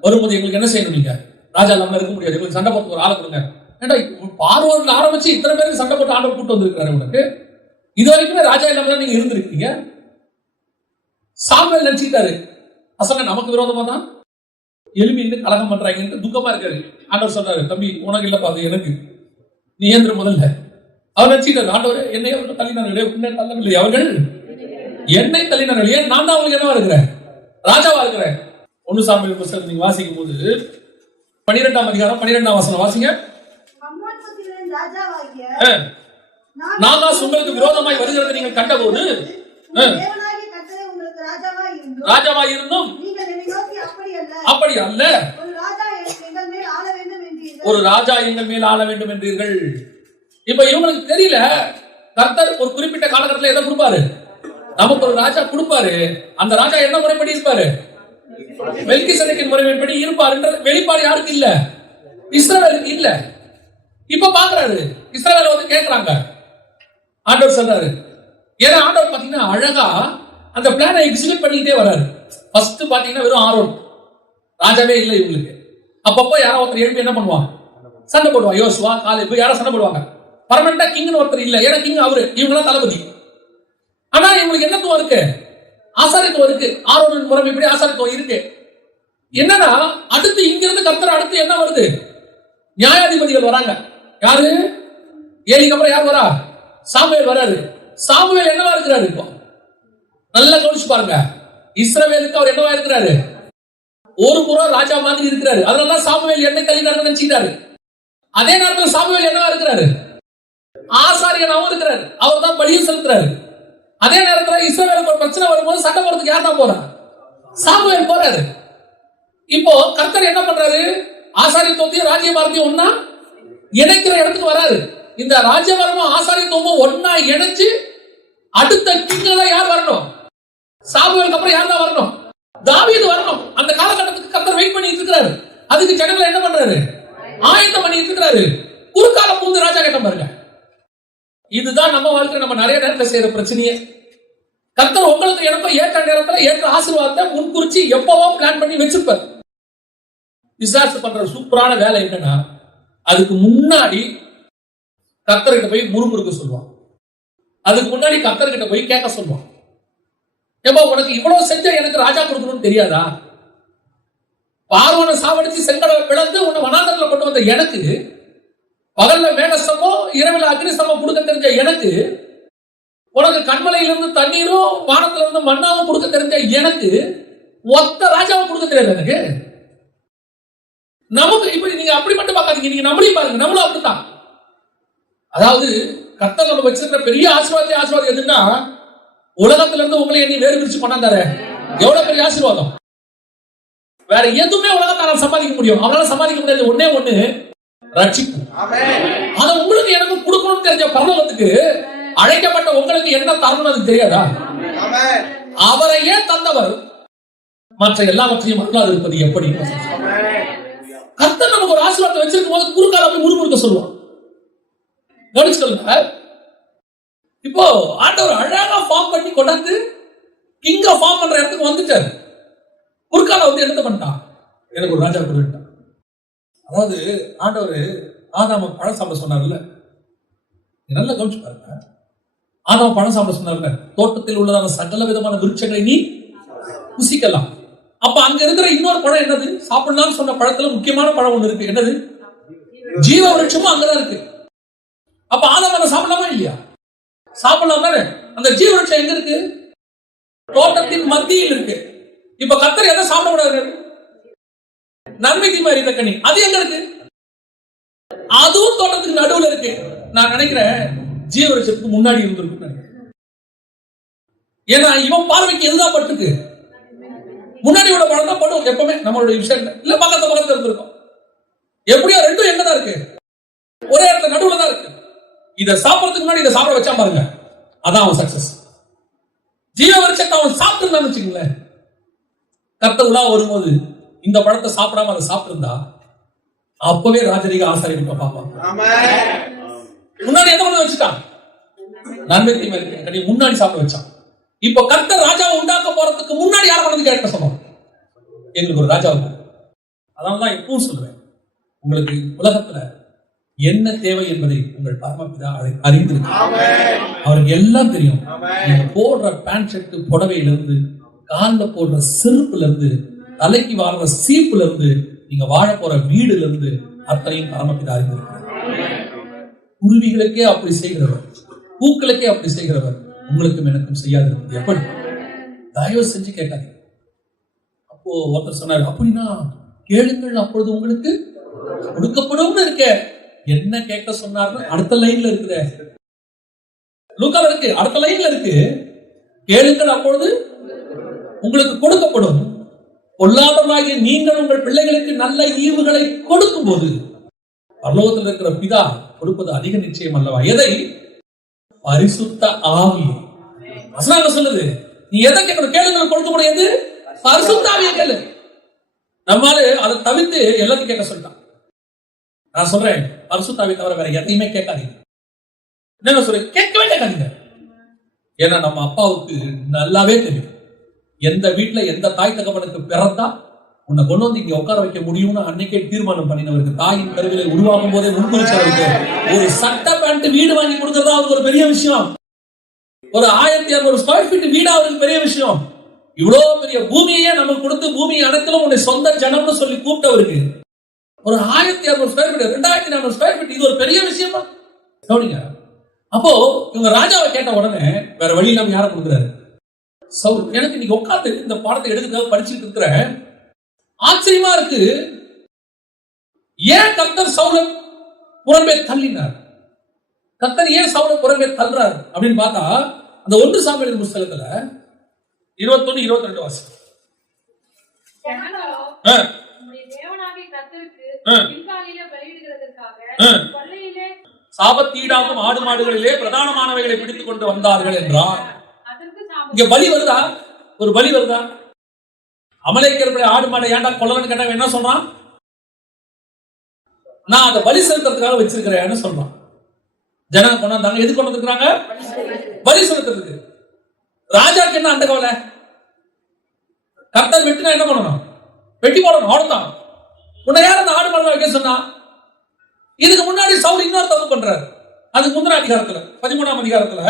வரும்போது எங்களுக்கு என்ன செய்யணும்? நீங்க ராஜா இல்லாம இருக்க முடியாது, எங்களுக்கு சண்டை போட்டு ஒரு ஆளை கொடுங்க. ஏண்டா பார்வோர்ல ஆரம்பிச்சு இத்தனை பேருக்கு சண்டை போட்டு ஆண்டவர் கூட்டு வந்திருக்காரு. உனக்கு இது வரைக்குமே ராஜா இல்லாம தான் நீங்க இருந்திருக்கீங்க. சாமுவேல் நினைச்சுக்கிட்டாரு, பசங்க நமக்கு விரோதமா தான் எழுப்பி கலகம் பண்றாங்க, துக்கமா இருக்காரு. ஆண்டவர் சொல்றாரு, தம்பி உனக்கு இல்லப்பா, அது எனக்கு, நீ ஏந்திர முதல்ல. அவர் நினைச்சுட்டாரு, ஆண்டவர் என்னை தள்ளினார்களே, உன்னை தள்ளவில்லை, அவர்கள் என்னை தள்ளினார்கள். ஏன்? நான் தான் அவங்களுக்கு என்னவா இருக்கிறேன்? ராஜாவா இருக்கிறேன். 1 சாமுவேல் புத்தகத்தை நீங்க வாசிக்கும் போது 12ஆம் அதிகாரம் 12ஆம் வசனம் வாசிங்க. நாகாஸ் உங்களுக்கு விரோதமாய் வருகிறதை நீங்கள் கண்டபோது ராஜாவாய் இருந்தும் அப்படி அல்ல, ஒரு ராஜா எங்கள் மேல் ஆள வேண்டும் என்றீர்கள். இப்ப இவங்களுக்கு தெரியல, கர்த்தர் ஒரு குறிப்பிட்ட காலகட்டத்தில் எதை கொடுப்பாரு? நமக்கு ஒரு ராஜா கொடுப்பாரு. அந்த ராஜா என்ன முறைப்படி இருப்பாரு? மெல்கிசேதேக்கின் முறைப்படி இருப்பார் என்ற வெளிப்பாடு யாருக்கு இல்ல? இஸ்ரவேலுக்கு இல்ல. இப்ப பாக்குறாரு, இஸ்ரவேல் வந்து கேட்கிறாங்க. ஆண்டவர் சொல்றாரு, ஏன்னா ஆண்டவர் பாத்தீங்கன்னா அழகா அந்த பிளானை எக்ஸிக்யூட் பண்ணிட்டே வர்றாரு. ஃபர்ஸ்ட் பாத்தீங்கன்னா வெறும் ஆரோன் ராஜாவே இல்லை இவங்களுக்கு. அப்பப்போ யாரோ ஒருத்தர் எழுப்பி என்ன பண்ணுவான்? சண்டை போடுவான். யோசுவா, காலேப் யாரோ சண்டை போடுவாங்க. பர்மனண்டா கிங்னு ஒருத்தர் இல்ல, ஏன்னா கிங் அவரு, இவங்க தளபதி. ஆனா இவங்களுக்கு என்னத்துவம் இருக்கு? ஆசாரியத்துவம் இருக்கு. ஆரோனின் முறை எப்படி ஆசாரியத்துவம் இருக்கு. என்னன்னா அடுத்து இங்கிருந்து கர்த்தர் அடுத்து என்ன வருது? நியாயாதிபதிகள் வராங்க. யாரு? ஏலிக்கு அப்புறம் யார் வரா? சாமுவேல் வராரு. சாமுவேல் என்னவா இருக்கிறாரு? இப்போ நல்லா கவனிச்சு பாருங்க. இஸ்ரவேலுக்கு அவர் என்னவா இருக்கிறாரு? ஒரு புறம் ராஜா மாதிரி இருக்கிறாரு. அதனால சாமுவேல் என்னை தள்ளினார் நினைச்சிட்டாரு. அதே நேரத்தில் சாமுவேல் என்னவா இருக்கிறாரு? ஆசாரியனாவும் இருக்கிறாரு. அவர் தான் பலியும் செலுத்துறாரு. அதே நேரத்தில் இஸ்ரவேலுக்கு ஒரு பிரச்சனை வரும்போது சண்டை போறதுக்கு யார் தான் போறா? சாமுவேல் போறாரு. இப்போ கர்த்தர் என்ன பண்றாரு? ஆசாரியத்துவத்தையும் ராஜ்யபாரத்தையும் ஒன்னா இணைக்கிற இடத்துக்கு வராரு. இந்த ராஜ்யபாரமும் ஆசாரியத்துவமும் ஒன்னா இணைச்சு அடுத்த கிங்ல யார் வரணும்? சாமுவேலுக்கு அப்புறம் யார் தான் வரணும்? தாவீது வரணும். அந்த காலகட்டத்துக்கு கர்த்தர் வெயிட் பண்ணிட்டு இருக்கிறாரு. அதுக்கு ஜனங்களை என்ன பண்றாரு? ஆயத்தம் பண்ணிட்டு இருக்கிறாரு. குறுக்கால பூந்து ராஜா கேட்ட பாருங்க. இதுதான் நம்ம வாழ்க்கை, நம்ம நிறைய நேரத்தில் செய்யற பிரச்சனையே. கர்த்தர் உங்களுக்கு எனக்கும் ஏற்ற நேரத்தில் ஏற்ற ஆசீர்வாதத்தை முன்குறிச்சு எப்பவோ பிளான் பண்ணி வச்சிருப்பார். விசாரிச்சு பண்ற சூப்பரான வேலை என்னன்னா, அதுக்கு முன்னாடி கர்த்தர்கிட்ட போய் முறுமுறுக்க சொல்லுவான். அதுக்கு முன்னாடி கர்த்தர்கிட்ட போய் கேட்க சொல்லுவான். ஏப்பா உனக்கு இவ்வளவு செஞ்ச எனக்கு ராஜா கொடுக்கணும்னு தெரியாதா? பார்வோனை சாவடிச்சு செங்கடலை பிளந்து உன்னை வனாந்தரத்துல கொண்டு வந்த எனக்கு, பகல்ல மேகஸ்தம்பம் இரவில் அக்னிஸ்தம்பம் கொடுக்க தெரிஞ்ச எனக்கு, உனக்கு கண்மலையிலிருந்து தண்ணீரும் வானத்துல இருந்து மண்ணாவும் கொடுக்க தெரிஞ்ச எனக்கு, ஒத்த ராஜாவும் கொடுக்க தெரியாது எனக்கு. நமக்கு இப்ப நீங்க அப்படி மட்டும் பார்க்காதீங்க, நீங்க நம்மளையும் பாருங்க, நம்மளும் அப்படித்தான். அதாவது கர்த்தர் நம்ம வச்சிருக்கிற பெரிய ஆசீர்வாதம் எதுன்னா, உலகத்துல இருந்து உங்களை என்னை வேறு பிரிச்சு கொண்டாந்தாரு. எவ்வளவு பெரிய ஆசீர்வாதம்! வேற எதுவுமே உலகத்தால சம்பாதிக்க முடியும், அவனால சம்பாதிக்க முடியாது. ஒன்னே ஒண்ணு, ரட்சிப்பு. அதை உங்களுக்கு எனக்கு கொடுக்கணும்னு தெரிஞ்ச பரலோகத்துக்கு அழைக்கப்பட்ட உங்களுக்கு என்ன தரணும் அது தெரியாதா? அவரையே தந்தவர் மற்ற எல்லாவற்றையும் அருளாது இருப்பது எப்படி? கர்த்தர் நமக்கு ஒரு ஆசீர்வாதத்தை வச்சிருக்கும் போது குறுக்கால போய் முறுமுறுக்க சொல்லுவான். கவனிச்சு சொல்லுங்க. இப்போ ஆண்டவர் அழகா ஃபார்ம் பண்ணி கொண்டாந்து கிங்க ஃபார்ம் பண்ற இடத்துக்கு வந்துட்டாரு. குறுக்கால வந்து என்ன பண்ணிட்டான்? எனக்கு ஒரு ராஜா கொடுத்தான். அதாவது ஆண்டவர் ஆதாம பழம் சாப்பிட சொன்னார்ல, நல்லா கவனிச்சு பாருங்க. ஆதாம பழம் சாப்பிட சொன்னார்ல, தோட்டத்தில் உள்ளதான சகல விதமான விருட்சங்களை நீ புசிக்கலாம். அப்ப அங்க இருக்கிற இன்னொரு பழம் என்னது? சாப்பிடலாம்னு சொன்ன பழத்துல முக்கியமான பழம் ஒண்ணு இருக்கு. என்னது? ஜீவ விருட்சமும் அங்கதான் இருக்கு. அப்ப ஆதாம சாப்பிடலாமா இல்லையா? சாப்பிடலாம் தானே. அந்த ஜீவ விருட்சம் எங்க இருக்கு? தோட்டத்தின் மத்தியில் இருக்கு. இப்ப கர்த்தர் எதை சாப்பிடக்கூடாது? நன்மை தீமை அறிந்த கனி. அது எங்க இருக்கு? அதுவும் தோட்டத்துக்கு நடுவுல இருக்கு. நான் நினைக்கிறேன் ஜீவ விருட்சத்துக்கு முன்னாடி இருந்திருக்கு நினைக்கிறேன். ஏன்னா இவன் பார்வைக்கு எதுதான் பட்டுருக்கு? முன்னாடி உள்ள பழம் தான் படும் எப்பவுமே நம்மளுடைய விஷயம் இல்ல. பக்கத்துல இருந்திருக்கும். எப்படியோ ரெண்டும் எங்கதான் இருக்கு? ஒரே இடத்துல நடுவுல தான் இருக்கு. இதை சாப்பிடறதுக்கு முன்னாடி இதை சாப்பிட வச்சா பாருங்க, அதான் அவன் சக்சஸ். ஜீவ விருட்சத்தை அவன் சாப்பிட்டு வச்சுக்கங்களேன். கர்த்தர் உலா வரும்போது இந்த பழத்தை சாப்பிடாம அதை சாப்பிட்டிருந்தா அப்பவே ராஜரீக ஆசாரியை பார்ப்பாங்க. முன்னாடி என்ன பண்ண வச்சுட்டான்? நன்மை தீமை கனி முன்னாடி சாப்பிட வச்சான். இப்ப கர்த்தர் ராஜாவை உண்டாக்க போறதுக்கு முன்னாடி யாரை கொண்டு கேட்க சொன்னோம்? எங்களுக்கு ஒரு ராஜாவுக்கு. அதனாலதான் எப்பவும் சொல்லுவேன், உங்களுக்கு உலகத்துல என்ன தேவை என்பதை உங்கள் பரமபிதா அறிந்திருக்கிறார். அவருக்கு எல்லாம் தெரியும். நீங்க போடுற பேண்ட் ஷர்ட் புடவையில இருந்து, காலில் போடுற செருப்புல இருந்து, தலைக்கு வாடுற சீப்புல இருந்து, நீங்க வாழ போற வீடுல இருந்து அத்தனையும் பரமபிதா அறிந்திருக்கிறார். குருவிகளுக்கே அப்படி செய்கிறவர், பூக்களுக்கே அப்படி செய்கிறவர் உங்களுக்கும் எனக்கும் செய்யாது எப்படி? தயவு செஞ்சு கேட்காதீங்க. அப்போ ஒருத்தர் சொன்னார், அப்படின்னா கேளுங்கள் அப்பொழுது உங்களுக்கு கொடுக்கப்படும் இருக்க. என்ன கேட்க சொன்னார்னு அடுத்த லைன்ல இருக்குத. லூக்கால இருக்கு, அடுத்த லைன்ல இருக்கு. கேளுங்கள் அப்பொழுது உங்களுக்கு கொடுக்கப்படும், பொல்லாதவர்களாகிய நீங்கள் உங்கள் பிள்ளைகளுக்கு நல்ல ஈவுகளை கொடுக்கும் போது பரலோகத்தில் இருக்கிற பிதா கொடுப்பது அதிக நிச்சயம் அல்லவா? எதை? பரிசுத்த ஆவி. வசனம் சொல்லுது, நீ எதை கேட்கணும்? கேளுங்கள் கொடுக்க முடியாது. பரிசுத்த ஆவியை கேளு. நம்மால அதை தவிர்த்து எல்லாத்தையும் கேட்க சொல்லிட்டான். நான் சொல்றேன், பரிசுத்த ஆவியை தவிர வேற எதையுமே கேட்காதீங்க. என்ன சொல்றேன்? கேட்கவே கேட்காதீங்க. ஏன்னா நம்ம அப்பாவுக்கு நல்லாவே தெரியும் எந்த வீட்டுல எந்த தாய் தகப்பனுக்கு பிறந்தா உன்னை கொண்டு வந்து இங்க உட்கார வைக்க முடியும்னு அன்னைக்கே தீர்மானம் பண்ணினவருக்கு, தாயின் கருவிலை உருவாக்கும் போதே முன்குறிச்சவருக்கு ஒரு சட்ட பேண்ட் வீடு வாங்கி கொடுக்கறதா அவருக்கு ஒரு பெரிய விஷயம். ஒரு 1200 ஸ்கொயர் ஃபீட் வீடு அவருக்கு பெரிய விஷயம். இவ்வளவு பெரிய பூமியே நமக்கு கொடுத்து பூமியை அனைத்திலும் உன்னை சொந்த ஜனம்னு சொல்லி கூப்பிட்டவருக்கு ஒரு 1200 ஸ்கொயர் ஃபீட், 2400 ஸ்கொயர் ஃபீட், இது ஒரு பெரிய விஷயமா? கவனிங்க. அப்போ இவங்க ராஜாவை கேட்ட உடனே வேற வழி இல்லாம யாரை கொடுக்குறாரு? சவுல். எனக்கு இன்னைக்கு உட்காந்து இந்த பாடத்தை எடுக்கிறதுக்காக படிச்சுட்டு இருக்கிறேன். ஆச்சரியமா இருக்கு. ஏன் கர்த்தர் சவுலை புறம்பே தள்ளினார்? கர்த்தர் ஏன் சவுலை புறம்பே தள்ளுறார் அப்படின்னு பார்த்தா, அந்த 1 சாமுவேல் புத்தகத்துல 21-22 வாசி. சாபத்தீடாகும் ஆடு மாடுகளிலே பிரதானமானவைகளை பிடித்துக் கொண்டு வந்தார்கள் என்றார். இங்க பலி வருதா? ஒரு பலி வருதா? அமலேக்கியர்களுடைய ஆடு மாடை ஏன்டா கொல்லணும்னு கேட்டா என்ன சொல்றான்? நான் அதை பலி செலுத்துறதுக்காக வச்சிருக்கிறேன்னு சொல்றான். ஜனங்க கொண்டாந்தாங்க. எது கொண்டு வந்துருக்காங்க? பலி செலுத்துறதுக்கு. ராஜாக்கு என்ன அந்த கவலை? கர்த்தர் வெட்டினா என்ன பண்ணணும்? வெட்டி போடணும், அவ்வளவுதான். உன்னை யார் அந்த ஆடு மாடை வைக்க சொன்னா? இதுக்கு முன்னாடி சவுல் இன்னொரு தப்பு பண்றாரு. அதுக்கு முந்தின அதிகாரத்துல 13ஆம் அதிகாரத்துல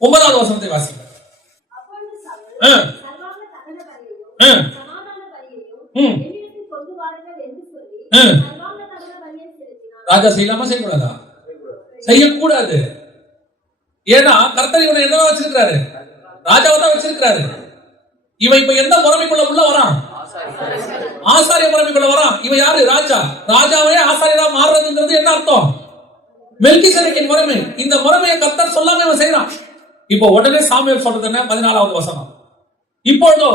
9வது வசனத்தை வாசிங்க. ராஜா செய்யலாமா செய்யக்கூடாதா? செய்யக்கூடாது. ஏன்னா கர்த்தர் இவனை என்னவா வச்சிருக்கிறாரு? ராஜாவை தான் வச்சிருக்கிறாரு. இவன் இப்ப எந்த முறைமைக்குள்ள உள்ள வரான்? ஆசாரிய முறைமைக்குள்ள வரான். இவன் யாரு? ராஜா. ராஜாவே ஆசாரியரா மாறுறதுங்கிறது என்ன அர்த்தம்? மெல்கிசேதேக்கின் முறைமை. இந்த முறைமையை கர்த்தர் சொல்லாம இவன் செய்யறான். இப்போ உடனே சாமுவேல் சொல்றது என்ன? 14வது வசனம். இப்பொழுதோ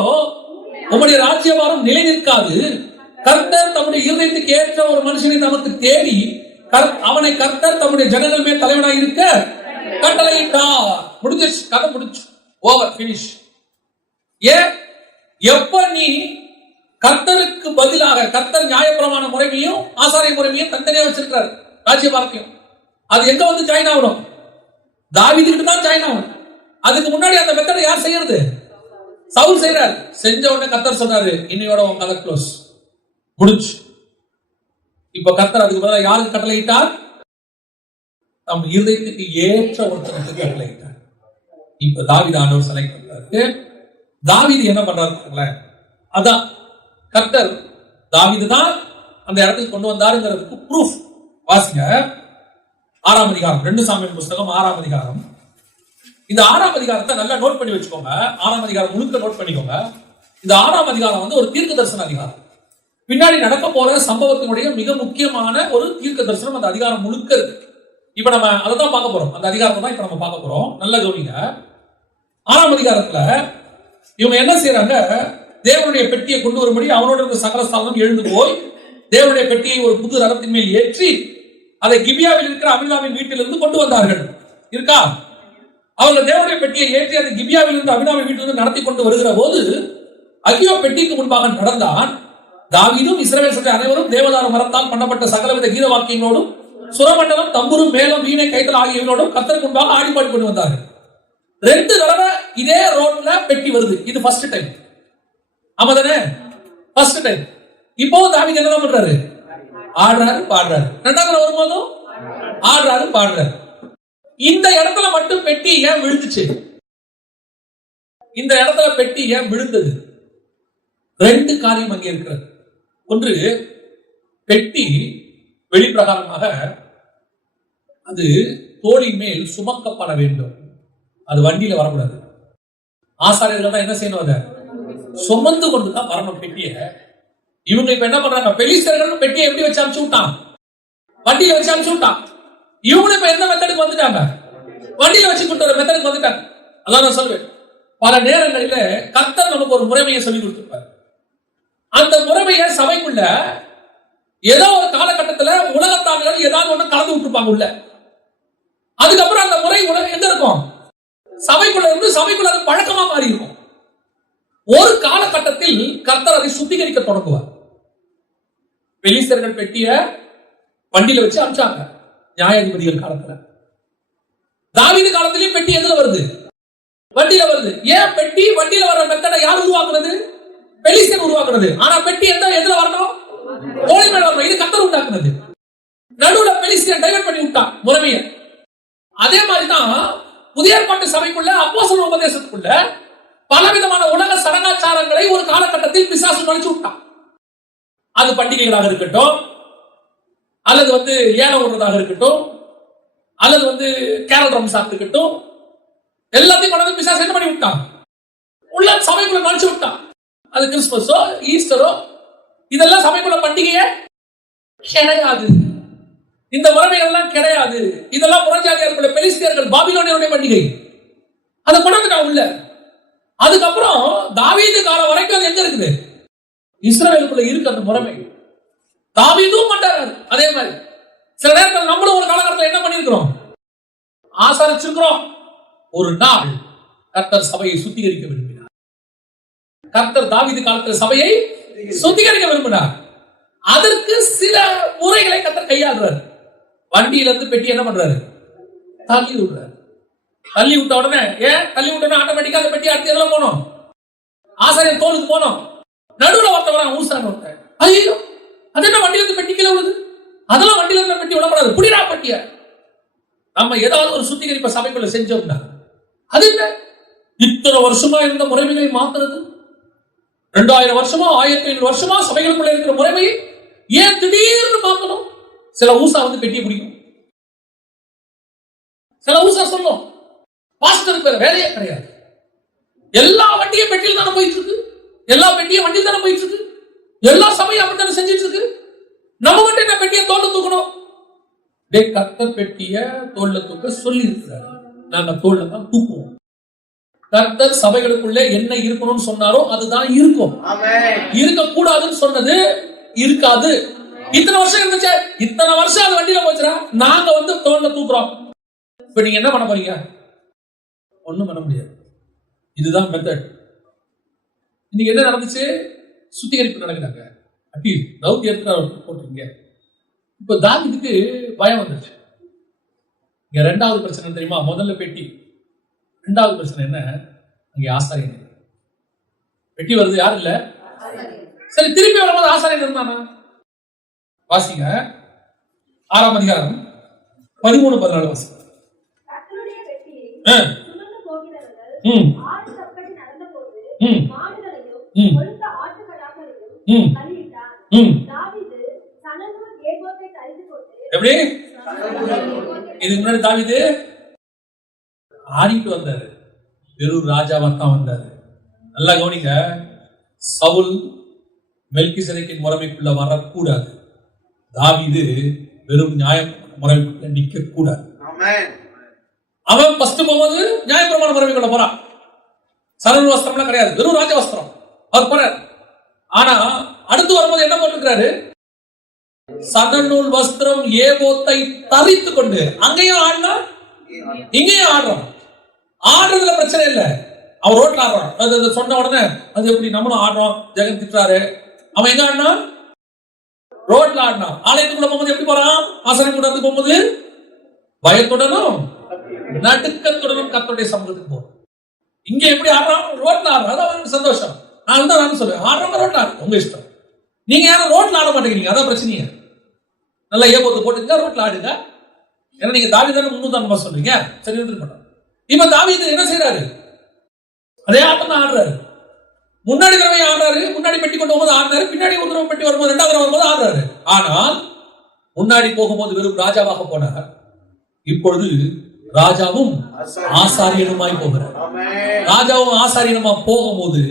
உம்முடைய ராஜ்யபாரம் நிலை நிற்காது. கர்த்தர் தம்முடைய இருதயத்துக்கு ஏற்ற ஒரு மனுஷனை நமக்கு தேடி அவனை கர்த்தர் தம்முடைய ஜனங்கள் மேல் தலைவனாக இருக்க கட்டளையிட்டார். முடிஞ்சிச்சு, கதை முடிச்சு, ஓவர், பினிஷ். எப்ப நீ கர்த்தருக்கு பதிலாக கர்த்தர் நியாயப்பிரமாண முறைமையும் ஆசாரிய முறைமையும் தனித்தனியா வச்சிருக்கிறார், ராஜ்யபாரத்தையும், அது எங்க வந்து ஜாயின் ஆகணும்? தாவீதுக்கு தான் ஜாயின் ஆகணும். அதுக்கு முன்னாடி அந்த மெத்தடை யார் செய்யறது? சவுல் செய்யறாரு. செஞ்ச உடனே கர்த்தர் சொன்னாரு, இன்னையோட உன் கதை க்ளோஸ், முடிச்சு. இப்ப கர்த்தர் அதுக்கு பதிலாக யாருக்கு கட்டளையிட்டார்? நம் இருதயத்துக்கு ஏற்ற ஒருத்தருக்கு கட்டளையிட்டார். இப்ப தாவீது ஆண்டவர் செலக்ட் பண்றாரு. தாவீது என்ன பண்றாரு? அதான் கர்த்தர் தாவீது தான் அந்த இடத்துக்கு கொண்டு வந்தாருங்கிறதுக்கு ப்ரூஃப். வாசிங்க 6ஆம் அதிகாரம், 2 சாமுவேல் புஸ்தகம் 6ஆம் அதிகாரம். இந்த 6ஆம் அதிகாரத்தை நல்லா நோட் பண்ணி வச்சுக்கோங்க. 6ஆம் அதிகாரம் முழுக்க நோட் பண்ணிக்கோங்க. இந்த 6ஆம் அதிகாரம் வந்து ஒரு தீர்க்க தரிசன அதிகாரம். பின்னாடி நடக்க போற சம்பவத்தினுடைய மிக முக்கியமான ஒரு தீர்க்க தரிசனம் அந்த அதிகாரம் முழுக்க இருக்கு. இப்ப நம்ம அதை தான் பார்க்க போறோம். அந்த அதிகாரத்தை தான் இப்ப நம்ம பார்க்க போறோம். நல்ல கவனிங்க. 6ஆம் அதிகாரத்துல இவங்க என்ன செய்யறாங்க? தேவனுடைய பெட்டியை கொண்டு வரும்படி அவனோட இருந்த சகல ஸ்தானம் எழுந்து போய் தேவனுடைய பெட்டியை ஒரு புது ரதத்தின் மேல் ஏற்றி அதை கிபியாவில் இருக்கிற அபினாவின் வீட்டிலிருந்து கொண்டு வந்தார்கள். இருக்கா? அவங்க தேவனுடைய பெட்டியை ஏற்றி அதை கிபியாவில் இருந்து அபினாவின் வீட்டிலிருந்து நடத்தி கொண்டு வருகிற போது அகியோ பெட்டிக்கு முன்பாக நடந்தான். தாவீதும் இஸ்ரவேல் சபை அனைவரும் தேவதாரு மரத்தால் பண்ணப்பட்ட சகலவித கீத வாக்கியங்களோடும் சுரமண்டலம், தம்புரும், மேலும், வீணை, கைத்தல் ஆகியவர்களோடும் கர்த்தருக்கு முன்பாக ஆடிப்பாடி கொண்டு வந்தார்கள். 2 தடவை இதே ரோட்ல பெட்டி வருது. இது ஃபர்ஸ்ட் டைம். ஆமாதானே? First time. இப்போ தாவீது என்ன பண்றாரு? ஆடுறாரு, பாடுறாரு. 2வது தடவை வரும்போதும் ஆடுறாரு, பாடுறாரு. இந்த இடத்துல மட்டும் பெட்டி ஏன் விழுந்துச்சு? இந்த இடத்துல பெட்டி ஏன் விழுந்தது? 2 காரியம் அங்கே இருக்கிறது. ஒன்று, பெட்டி வெளிப்பிரகாரமாக அது தோளின் மேல் சுமக்கப்பட வேண்டும். அது வண்டியில வரக்கூடாது. ஆசாரியர்கள் தான் என்ன செய்யணும்? அதை சுமந்து கொண்டுதான் வரணும் பெட்டிய. இவங்க இப்ப என்ன பண்றாங்க? பெலிஸ்தர்கள் பெட்டியை எப்படி வச்சு அனுப்பிச்சு விட்டான்? வண்டியில வச்சு அனுப்பிச்சு விட்டான். இவங்க இப்ப எந்த மெத்தடுக்கு வந்துட்டாங்க? வண்டியில வச்சு கொண்டு வர மெத்தடுக்கு வந்துட்டாங்க. அதான் நான் சொல்வேன், பல நேரங்களில கர்த்தர் நமக்கு ஒரு முறைமையை சொல்லி கொடுத்திருப்பார். அந்த முறைமையை சபைக்குள்ள ஏதோ ஒரு காலகட்டத்தில் உலகத்தார்கள் ஏதாவது ஒண்ணு கலந்து விட்டுருப்பாங்க உள்ள. அதுக்கப்புறம் அந்த முறை எங்க இருக்கும்? சபைக்குள்ள இருந்து சபைக்குள்ள அது பழக்கமா மாறி இருக்கும். ஒரு காலகட்டத்தில் கர்த்தர் அதை சுத்திகரிக்க தொடங்குவார். பெலிஸ்தர்கள் பெட்டிய வண்டியில வச்சு அனுப்பிச்சாங்க நியாயாதிபதிகள் காலத்துல. தாவீது காலத்திலேயும் பெட்டி எதுல வருது? வண்டியில வருது. ஏன் பெட்டி வண்டியில வர மெத்தடை யார் உருவாக்குறது? பெலிஸ்தர் உருவாக்குறது. ஆனா பெட்டி எதுல வரணும்? தோளி மேல வரணும். இது கர்த்தர் உண்டாக்குனது. நடுவுல பெலிஸ்தர் டைவர்ட் பண்ணி விட்டான் முறைமையை. அதே மாதிரிதான் புதிய ஏற்பாட்டு சபைக்குள்ள அப்போஸ்தலர் உபதேசத்துக்குள்ள பலவிதமான உலக சடங்காச்சாரங்களை ஒரு காலகட்டத்தில் பிசாசு நுழைச்சு விட்டான். அது பண்டிகைகளாக இருக்கட்டும், அல்லது ஏலம் விடுறதாக இருக்கட்டும், அல்லது கேரல் ரம்ஸா இருக்கட்டும், எல்லாத்தையும் கொண்டு பிசாசு என்ன பண்ணி விட்டான்? உள்ள சபைக்குள்ள நுழைச்சு விட்டான். அது கிறிஸ்துமஸோ ஈஸ்டரோ இதெல்லாம் சபைக்குள்ள பண்டிகையே கிடையாது. இந்த முறைமைகள் எல்லாம் கிடையாது. இதெல்லாம் புறஜாதியார்களுடைய பெலிஸ்தியர்கள் பாபிலோனியருடைய பண்டிகை. அதை கொண்டாந்துட்டான் உள்ள. அதுக்கப்புறம் தாவீது காலம் வரைக்கும் அது எங்க இருக்குது? இஸ்ரவேலுக்குள்ள இருக்கு அந்த முறைமை. தாவீதும் பண்றாரு அதே மாதிரி. சில நேரத்தில் நம்மளும் ஒரு காலகட்டத்தில் என்ன பண்ணிருக்கிறோம்? ஆசாரிச்சிருக்கிறோம். ஒரு நாள் கர்த்தர் சபையை சுத்திகரிக்க விரும்பினார். கர்த்தர் தாவீது காலத்தில் சபையை சுத்திகரிக்க விரும்பினார். அதற்கு சில முறைகளை கர்த்தர் கையாளுறாரு. வண்டியில இருந்து பெட்டி என்ன பண்றாரு? தள்ளி விடுறாரு. தள்ளி விட்ட உடனே தள்ளி விட்டோம்னா ஆட்டோமேட்டிக்கா அந்த பெட்டி அடுத்து எல்லாம் போனோம், ஆசாரியர் தோலுக்கு போனோம். நடுவில் ஒருத்தவன் ஊசான ஒருத்தன், ஐயோ அது என்ன வண்டியில இருந்து பெட்டி கீழே விடுது? அதெல்லாம் வண்டியில இருந்து பெட்டி விடக்கூடாது, புடிடா பெட்டிய. நம்ம ஏதாவது ஒரு சுத்திகரிப்ப சபைக்குள்ள செஞ்சோம்னா அது என்ன? இத்தனை வருஷமா இருந்த முறைமைகளை மாத்துறது, 2000 வருஷமா 1500 வருஷமா சபைகளுக்குள்ள இருக்கிற முறைமையை ஏன் திடீர்னு மாத்தணும்? சில ஊசா பெட்டியை பிடிக்கும். சில ஊசா சொல்லும், பாஸ்டருக்கு வேற வேலையே கிடையாது, எல்லா வண்டியும் பெட்டியில் தானே போயிட்டு இருக்கு, எல்லா பெட்டியும் வண்டி தானே போயிட்டு இருக்கு, எல்லா சபையும் அப்படித்தானே செஞ்சிட்டு இருக்கு. நம்ம மட்டும் என்ன பெட்டியை தோல்ல தூக்கணும்? கர்த்தர் பெட்டிய தோல்ல தூக்க சொல்லி இருக்கிறார். நாங்க தோல்ல தான் தூக்குவோம். கர்த்தர் சபைகளுக்குள்ளே என்ன இருக்கணும்னு சொன்னாரோ அதுதான் இருக்கும். இருக்க கூடாதுன்னு சொன்னது இருக்காது. இத்தனை வருஷம் இருந்துச்சு, இத்தனை வருஷம் அது வண்டியில போச்சுரா, நாங்க வந்து தோல்ல தூக்குறோம். இப்ப நீங்க என்ன பண்ண போறீங்க? ஒண்ணும் பண்ண முடியாது. இதுதான் மெத்தட். இன்னைக்கு என்ன நடந்துச்சு? சுத்திகரிப்பு நடக்குறாங்க. அப்பீல் ரவுத்தி எடுத்து போட்டுருங்க. இப்ப தாவீதுக்கு பயம் வந்துருச்சு. இங்க ரெண்டாவது பிரச்சனை தெரியுமா? முதல்ல பெட்டி, ரெண்டாவது பிரச்சனை என்ன? அங்கே ஆசாரியன். பெட்டி வருது, யாரு இல்ல, சரி திருப்பி வரும்போது ஆசாரியன் இருந்தானா? வாசிங்க 6ஆம் அதிகாரம் 13-14 வாசிங்க. எப்படி இதுக்கு முன்னாடி தாவீது ஆடிட்டு வந்தாரு, வெறும் ராஜாவாத்தான் வந்தாரு. நல்லா கவனிங்க, சவுல் மெல்கிசேதேக்கின் முறைமைக்குள்ள வரக்கூடாது. தாவீது வெறும் நியாய முறைமைக்குள்ள நிக்க கூடாது. அவன் ஃபர்ஸ்ட் போகும்போது நியாயப்பிரமாண முறைமைக்குள்ள போறான். சரல் வஸ்திரம்லாம் கிடையாது, வெறும் ராஜ வஸ்திரம் அவர் போறார். ஆனா அடுத்து வரும்போது என்ன பண்ணிருக்கிறாரு? சதநூல் வஸ்திரம் ஏபோத்தை தரித்து கொண்டு அங்கேயும் ஆடினா இங்கேயும் ஆடுறான். ஆடுறதுல பிரச்சனை இல்லை, அவன் ரோட்ல ஆடுறான். அது சொன்ன உடனே அது எப்படி நம்மளும் ஆடுறோம், ஜெகன் திட்டுறாரு. அவன் எங்க ஆடினா? ரோட்ல ஆடினான். ஆலயத்துக்குள்ள போகும்போது எப்படி போறான்? ஆசாரி கூட போகும்போது பயத்துடனும் நடுக்கத்துடனும் கர்த்தருடைய சமூகத்துக்கு போறான். இங்க எப்படி ஆடுறான்? ரோட்ல ஆடுறான். அதான் அவனுக்கு சந்தோஷம். நான் தான் நான் சொல்லுவேன், ஆடுறவங்க ரோட்ல ஆடு, உங்க இஷ்டம். நீங்க யாரும் ரோட்ல ஆட மாட்டேங்கிறீங்க, அதான் பிரச்சனையே. நல்லா ஏபோத்து போட்டுங்க, ரோட்ல ஆடுங்க. ஏன்னா நீங்க தாவீது முன்னுதாரணமா சொல்றீங்க. சரி, இருந்துட்டு இப்ப தாவீது என்ன செய்யறாரு? அதே ஆட்டம் தான் ஆடுறாரு. முன்னாடி தடவை ஆடுறாரு, முன்னாடி பெட்டி கொண்டு போகும்போது ஆடுறாரு, பின்னாடி ஒரு தடவை பெட்டி வரும்போது ரெண்டாவது தடவை வரும்போது ஆடுறாரு. ஆனால் முன்னாடி போகும்போது வெறும் ராஜாவாக போனார், இப்பொழுது ராஜாவும் ஆசாரியனுமாய் போகிறார். ராஜாவும் ஆசாரியனுமா போகும்போது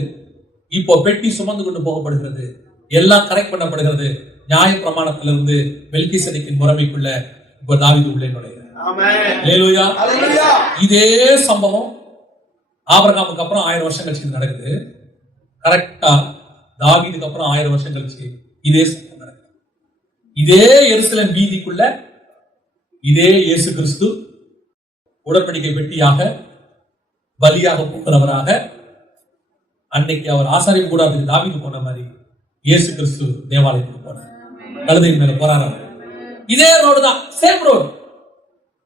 இப்போ பெட்டி சுமந்து கொண்டு போகப்படுகிறது, எல்லாம் கரெக்ட் பண்ணப்படுகிறது. நியாய பிரமாணத்திலிருந்து மெல்கிசேதேக்கின் முறைமைக்குள்ள இப்ப தாவீது உள்ளே நுழைகிறார். அல்லேலூயா. இதே சம்பவம் ஆபிரகாமுக்கு அப்புறம் 1000 வருஷம் கழிச்சு நடக்குது. கரெக்டா தாவீதுக்கு அப்புறம் 1000 வருஷம் கழிச்சு இதே சம்பவம் நடக்குது. இதே எருசலேம் வீதிக்குள்ள இதே இயேசு கிறிஸ்து உடன்படிக்கை பெட்டியாக பலியாக போகிறவராக, அன்னைக்கு அவர் ஆசாரிய கூடாரத்துக்கு தாவீது போன மாதிரி இயேசு கிறிஸ்து தேவாலயத்துக்கு போனார். கழுதையின் மேல போறாரு. இதே ரோடு தான், சேம் ரோடு.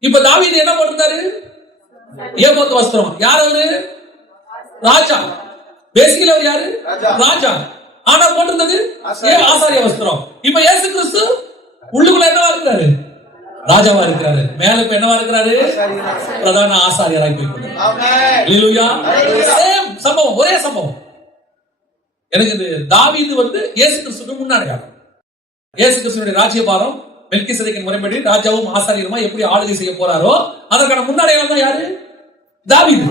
இப்ப தாவீது என்ன போட்டிருந்தாரு? ஏபோத்து வஸ்திரம். யார் அவரு? ராஜா. பேசிக்கலி அவர் யாரு? ராஜா. ஆனா போட்டிருந்தது ஆசாரிய வஸ்திரம். இப்ப இயேசு கிறிஸ்து உள்ளுக்குள்ள என்னவா இருக்கிறாரு? ராஜாவா இருக்கிறாரு. மேல இப்ப என்னவா இருக்கிறாரு? பிரதான ஆசாரியராய் போய் கொண்டிருக்கிறார். சேம் சம்பவம், ஒரே சம்பவம். எனக்கு இது தாவீது வந்து இயேசு கிறிஸ்துக்கு முன்னாடியாகும். இயேசு கிறிஸ்துவினுடைய ராஜ்யபாரம் மெல்கிசேதேக்கின் முறைப்படி ராஜாவும் ஆசாரியருமா எப்படி ஆளுகை செய்ய போறாரோ அதற்கான முன்னாடியாளம் தான் யாரு? தாவீது.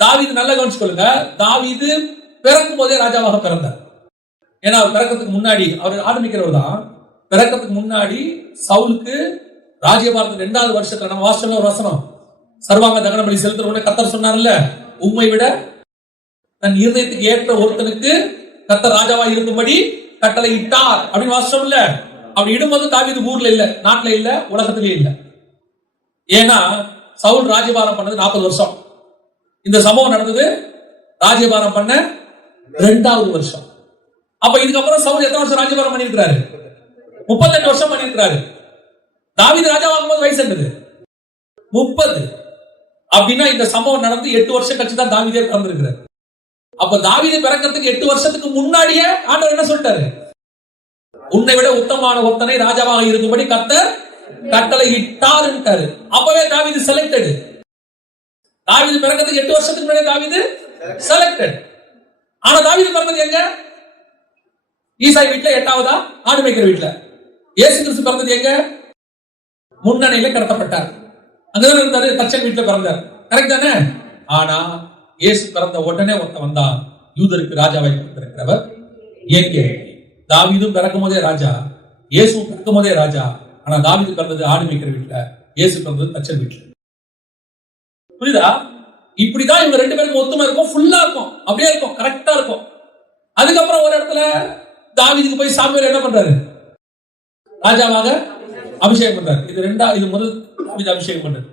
தாவீது நல்லா கவனிச்சுக்கொள்ளுங்க. தாவீது பிறக்கும் போதே ராஜாவாக பிறந்தார். ஏன்னா அவர் பிறக்கிறதுக்கு முன்னாடி, அவர் ஆரம்பிக்கிறவர் தான். பிறக்கிறதுக்கு முன்னாடி சவுலுக்கு ராஜ்யபாரத்துக்கு 2வது வருஷத்துல நம்ம வாசல்ல ஒரு வசனம், சர்வாங்க தகன பலி செலுத்துறவங்க கர்த்தர் சொன்னார்ல, உம்மை விட தன் இருதயத்துக்கு ஏற்ற ஒருத்தனுக்கு கர்த்தர் ராஜாவா இருக்கும்படி கட்டளை இட்டார் அப்படின்னு வாசம் இல்ல. அப்படி இடும்போது தாவீது ஊர்ல இல்ல, நாட்டுல இல்ல, உலகத்திலே இல்ல. ஏன்னா சவுல் ராஜ்யபாரம் பண்ணது 40 வருஷம். இந்த சம்பவம் நடந்தது ராஜ்யபாரம் பண்ண 2வது வருஷம். அப்ப இதுக்கப்புறம் சவுல் எத்தனை வருஷம் ராஜ்யபாரம் பண்ணிருக்கிறாரு? 38 வருஷம் பண்ணிருக்கிறாரு. தாவீது ராஜாவாகும் போது வயசு என்னது? 30. அப்படின்னா இந்த சம்பவம் நடந்து 8 வருஷம் கழிச்சு தான் தாவீதே பிறந்திருக்கிறார். அப்ப தாவீது பிறக்கிறதுக்கு 8 வருஷத்துக்கு முன்னாடியே ஆண்டவர் என்ன சொல்லிட்டாரு? உன்னை விட உத்தமமான ஒருத்தனை ராஜாவாக இருக்கும்படி கர்த்தர் கட்டளை இட்டார். அப்பவே தாவீது செலக்டட். தாவீது பிறக்கிறதுக்கு 8 வருஷத்துக்கு முன்னாடி தாவீது செலக்டட். ஆனா தாவீது பிறந்தது எங்க? ஈசாய் வீட்டுல 8வதா, ஆடு மேய்க்கிற வீட்டுல. இயேசு கிறிஸ்து பிறந்தது எங்க? முன்னணியில கடத்தப்பட்டார். அங்கதான் இருந்தாரு, தச்சன் வீட்டுல பிறந்தார். கரெக்ட் தானே? ஆனா இயேசு பிறந்த உடனே ஒருத்தன் வந்தான், யூதருக்கு ராஜாவை பிறந்திருக்கிறவர் எங்கே? தாவீதும் பிறக்கும் போதே ராஜா, இயேசு பிறக்கும் போதே ராஜா. ஆனா தாவீது பிறந்தது ஆடு மேய்க்கிற வீட்டுல, இயேசு பிறந்தது தச்சர் வீட்டுல. புரியுதா? இப்படிதான் இவங்க ரெண்டு பேருக்கும் ஒத்துமை இருக்கும், ஃபுல்லா இருக்கும், அப்படியே இருக்கும், கரெக்டா இருக்கும். அதுக்கப்புறம் ஒரு இடத்துல தாவீதுக்கு போய் சாமுவேல் என்ன பண்றாரு? ராஜாவாக அபிஷேகம் பண்றாரு. இது முதல் தாவீது அபிஷேகம் பண்றது.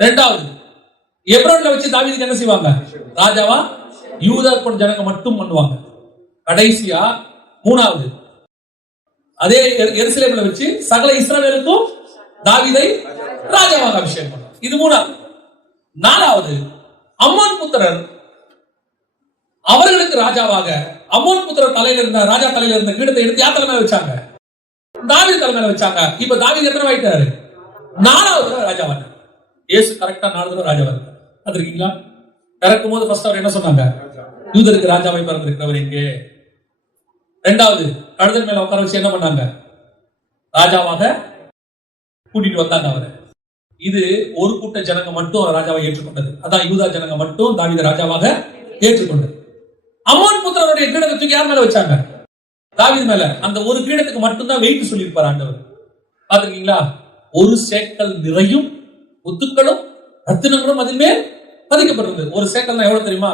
இரண்டாவது எப்ரோன்ல வச்சு தாவீதுக்கு என்ன செய்வாங்க? ராஜாவா யூதா ஜனங்க மட்டும் பண்ணுவாங்க. கடைசியா மூணாவது அதே எருசலேம்ல வச்சு சகல இஸ்ரவேலுக்கும் தாவீதை ராஜாவாக அபிஷேகம் பண்ணார். இது மூணாவது. நாலாவது அம்மோன் புத்திரர் அவர்களுக்கு ராஜாவாக, அம்மோன் புத்திரர் தலையில இருந்த ராஜா தலையில இருந்த கிரீடத்தை எடுத்து யார் தலைமையில வச்சாங்க? தாவீது தலைமையில வச்சாங்க. இப்ப தாவீது எத்தனை ஆயிட்டாரு? நாலாவது ராஜாவா. இயேசு கரெக்டா 4 தடவை ராஜாவா இருக்காரு. பாத்திருக்கீங்களா? பிறக்கும் போது ஃபர்ஸ்ட் அவர் என்ன சொன்னாங்க? யூதருக்கு ராஜாவை பிறந்திருக்கிறவர் எங்கே? இரண்டாவது கழுதன் மேல உட்கார வச்சு என்ன பண்ணாங்க? ராஜாவாக கூட்டிட்டு வந்தாங்க அவரை. இது ஒரு கூட்ட ஜனங்க மட்டும் ராஜாவை ஏற்றுக்கொண்டது. அதான் யூதா ஜனங்க மட்டும் தாவீதை ராஜாவாக ஏற்றுக்கொண்டது. அம்மோன் புத்திரருடைய கிரீடத்தை தூக்கி யார் மேல வச்சாங்க? தாவீது மேல. அந்த ஒரு கிரீடத்துக்கு மட்டும்தான் வெயிட் சொல்லியிருப்பார் ஆண்டவர். பாத்துருக்கீங்களா? ஒரு சேக்கல் நிறையும் முத்துக்களும் ரத்தினங்களும் அதில் மேல் பதிக்கப்பட்டிருந்தது. ஒரு சேக்கல் எவ்வளவு தெரியுமா?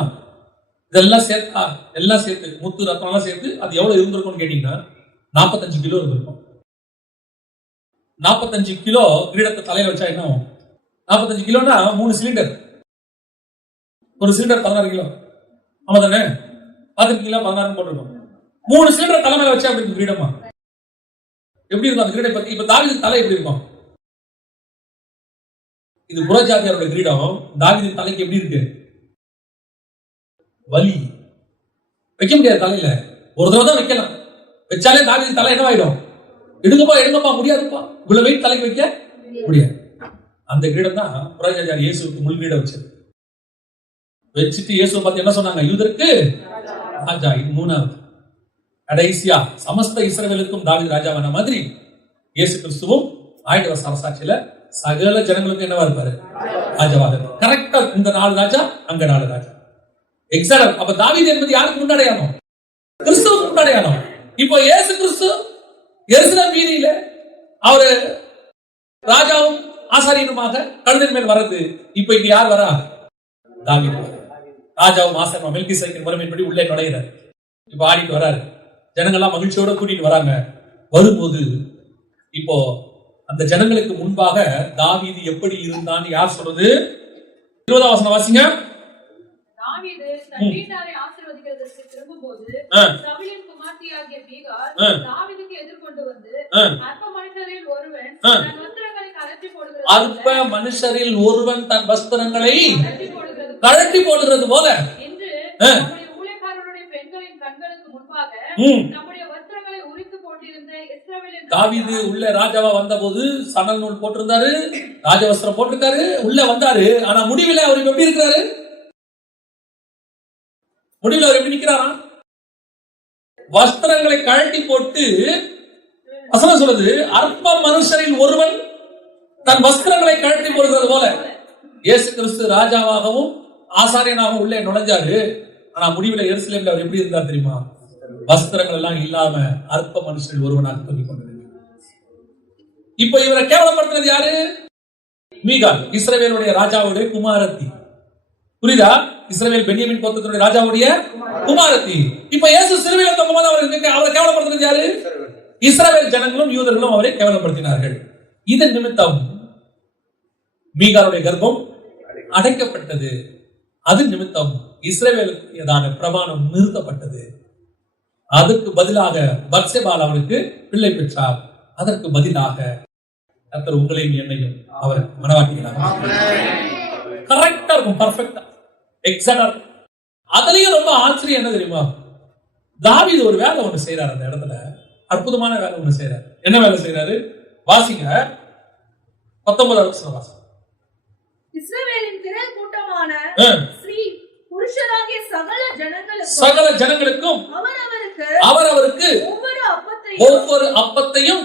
இதெல்லாம் சேர்த்தா, எல்லாம் சேர்த்து முத்து ரத்தம் எல்லாம் சேர்த்து அது எவ்வளவு இருந்திருக்கும்னு கேட்டீங்கன்னா 45 கிலோ இருந்திருக்கும். 45 கிலோ கிரீடத்தை தலையில வச்சா என்ன? 45 கிலோனா 3 சிலிண்டர். ஒரு சிலிண்டர் 16 கிலோ. ஆமா தானே? 10 கிலோ 16 போட்டிருக்கோம். 3 சிலிண்டர் தலைமையில வச்சா அப்படி கிரீடமா எப்படி இருக்கும்? அந்த கிரீடம் பத்தி இப்ப தாவீது தலை எப்படி இருக்கும்? இது புறஜாதியாரோட கிரீடம். தாவீது தலைக்கு எப்படி இருக்கு? வலி வைக்க முடியாது தலையில. ஒரு தடவை தான் வைக்கலாம். வச்சாலே தாவீது தலை என்ன ஆயிடும்? எடுங்கப்பா முடியாதுப்பா, இவ்வளவு வெயிட் தலைக்கு வைக்க முடியாது. அந்த கிரீடம் தான் புறஜாதியார் இயேசுக்கு முள் கிரீடம் வச்சுட்டு இயேசுவை பார்த்து என்ன சொன்னாங்க? யூதருக்கு ராஜா. இது மூணாவது. கடைசியா சமஸ்த இஸ்ரவேலுக்கும் தாவீது ராஜாவான மாதிரி இயேசு கிறிஸ்துவும் ஆயிரம் அரசாட்சியில சகல ஜனங்களுக்கு என்னவா இருப்பாரு? ராஜாவாக. கரெக்டா இந்த 4 ராஜா, அங்க 4 ராஜா. எக்ஸாக்ட். அப்ப தாவீது என்பது யாருக்கு முன்னாடையானோம்? கிறிஸ்துவுக்கு முன்னாடையானோம். இப்போ இயேசு கிறிஸ்து எருசலேம் வீதியில அவரு ராஜாவும் ஆசாரியனுமாக கழுதின் மேல் வர்றது. இப்ப இங்க யார் வரா? தாவீது. ராஜாவும் ஆசாரியனும் மெல்கிசேதேக்கின் முறைமையின்படி உள்ளே நுழையிறாரு. இப்ப ஆடிட்டு வராரு. ஜனங்கள்லாம் மகிழ்ச்சியோட கூட்டிட்டு வராங்க. வரும்போது இப்போ அந்த ஜனங்களுக்கு முன்பாக தாவீது எப்படி இருந்தான்னு யார் சொல்றது? 20ஆம் வசனம் வாசிங்க. தாவீது தன் வீட்டாரை ஆசீர்வதிக்கிறதற்கு திரும்பும்போது சவுலின் குமாரத்தியாகிய மீகாள் தாவீதுக்கு எதிர்கொண்டு வந்து அற்ப மனுஷரில் ஒருவன் தன் வஸ்திரங்களை கழற்றி போடுகிறது, அற்ப மனுஷரில் ஒருவன் தன் வஸ்திரங்களை கழற்றி போடுகிறது போல என்று நம்முடைய ஊழியக்காரருடைய பெண்களின் கண்களுக்கு முன்பாக நம்முடைய வஸ்திரங்களை உரித்து போட்டிருந்த இஸ்ரவேலின் தாவீது உள்ள ராஜாவா வந்தபோது சணல் நூல் போட்டிருந்தாரு, ராஜவஸ்திரம் போட்டிருக்காரு, உள்ள வந்தாரு. ஆனா முடிவில் அவருக்கு எப்படி இருக்கிறாரு? முடிவில் அவர் எப்படி நிற்கிறாரா? வஸ்திரங்களை கழட்டி போட்டு வசனம் சொல்லுது, அற்ப மனுஷரில் ஒருவன் தன் வஸ்திரங்களை கழட்டி போடுகிறது போல. இயேசு கிறிஸ்து ராஜாவாகவும் ஆசாரியனாகவும் உள்ளே நுழைஞ்சாரு. ஆனா முடிவில் எருசலேம்ல அவர் எப்படி இருந்தார் தெரியுமா? வஸ்திரங்கள் எல்லாம் இல்லாம அற்ப மனுஷரில் ஒருவனாக தொங்கிக் கொண்டிருக்கிறார். இப்ப இவரை கேவலப்படுத்துறது யாரு? மீகாள், இஸ்ரவேலுடைய ராஜாவுடைய குமாரத்தி. புரியுதா? இஸ்ரவேல் பென்யமீன் கோத்திரத்துடைய ராஜாவுடைய குமாரத்தி. இப்ப இயேசு சிலுவையில தொங்கும்போது அவரை கேவலப்படுத்துறது யாரு? இஸ்ரவேல் ஜனங்களும் யூதர்களும் அவரை கேவலப்படுத்தினார்கள். இதன் நிமித்தம் மீகாளுடைய கர்ப்பம் அடைக்கப்பட்டது. அது நிமித்தம் இஸ்ரவேலுக்கு ஏதான பிரமாணம் நிறுத்தப்பட்டது. அதற்கு பதிலாக பத்சேபாள் அவருக்கு பிள்ளை பெற்றார். அதற்கு பதிலாக கர்த்தர் உங்களையும் என்னையும் அவர் மனவாட்டினார். கரெக்டா இருக்கும், பர்ஃபெக்டா, எக்ஸாக்டா. அதுலயும் ரொம்ப ஆச்சரியம் என்ன தெரியுமா? தாவீது ஒரு வேலை ஒண்ணு செய்யறாரு. அந்த இடத்துல அற்புதமான வேலை ஒண்ணு செய்யறாரு. என்ன வேலை செய்யறாரு? வாசிங்க 19ஆம் வசனம் வாசிங்க. இஸ்ரவேலின் திரள் கூட்டமான ஸ்ரீ புருஷராகிய சகல ஜனங்களுக்கும் அவரவருக்கு ஒவ்வொரு அப்பத்தையும்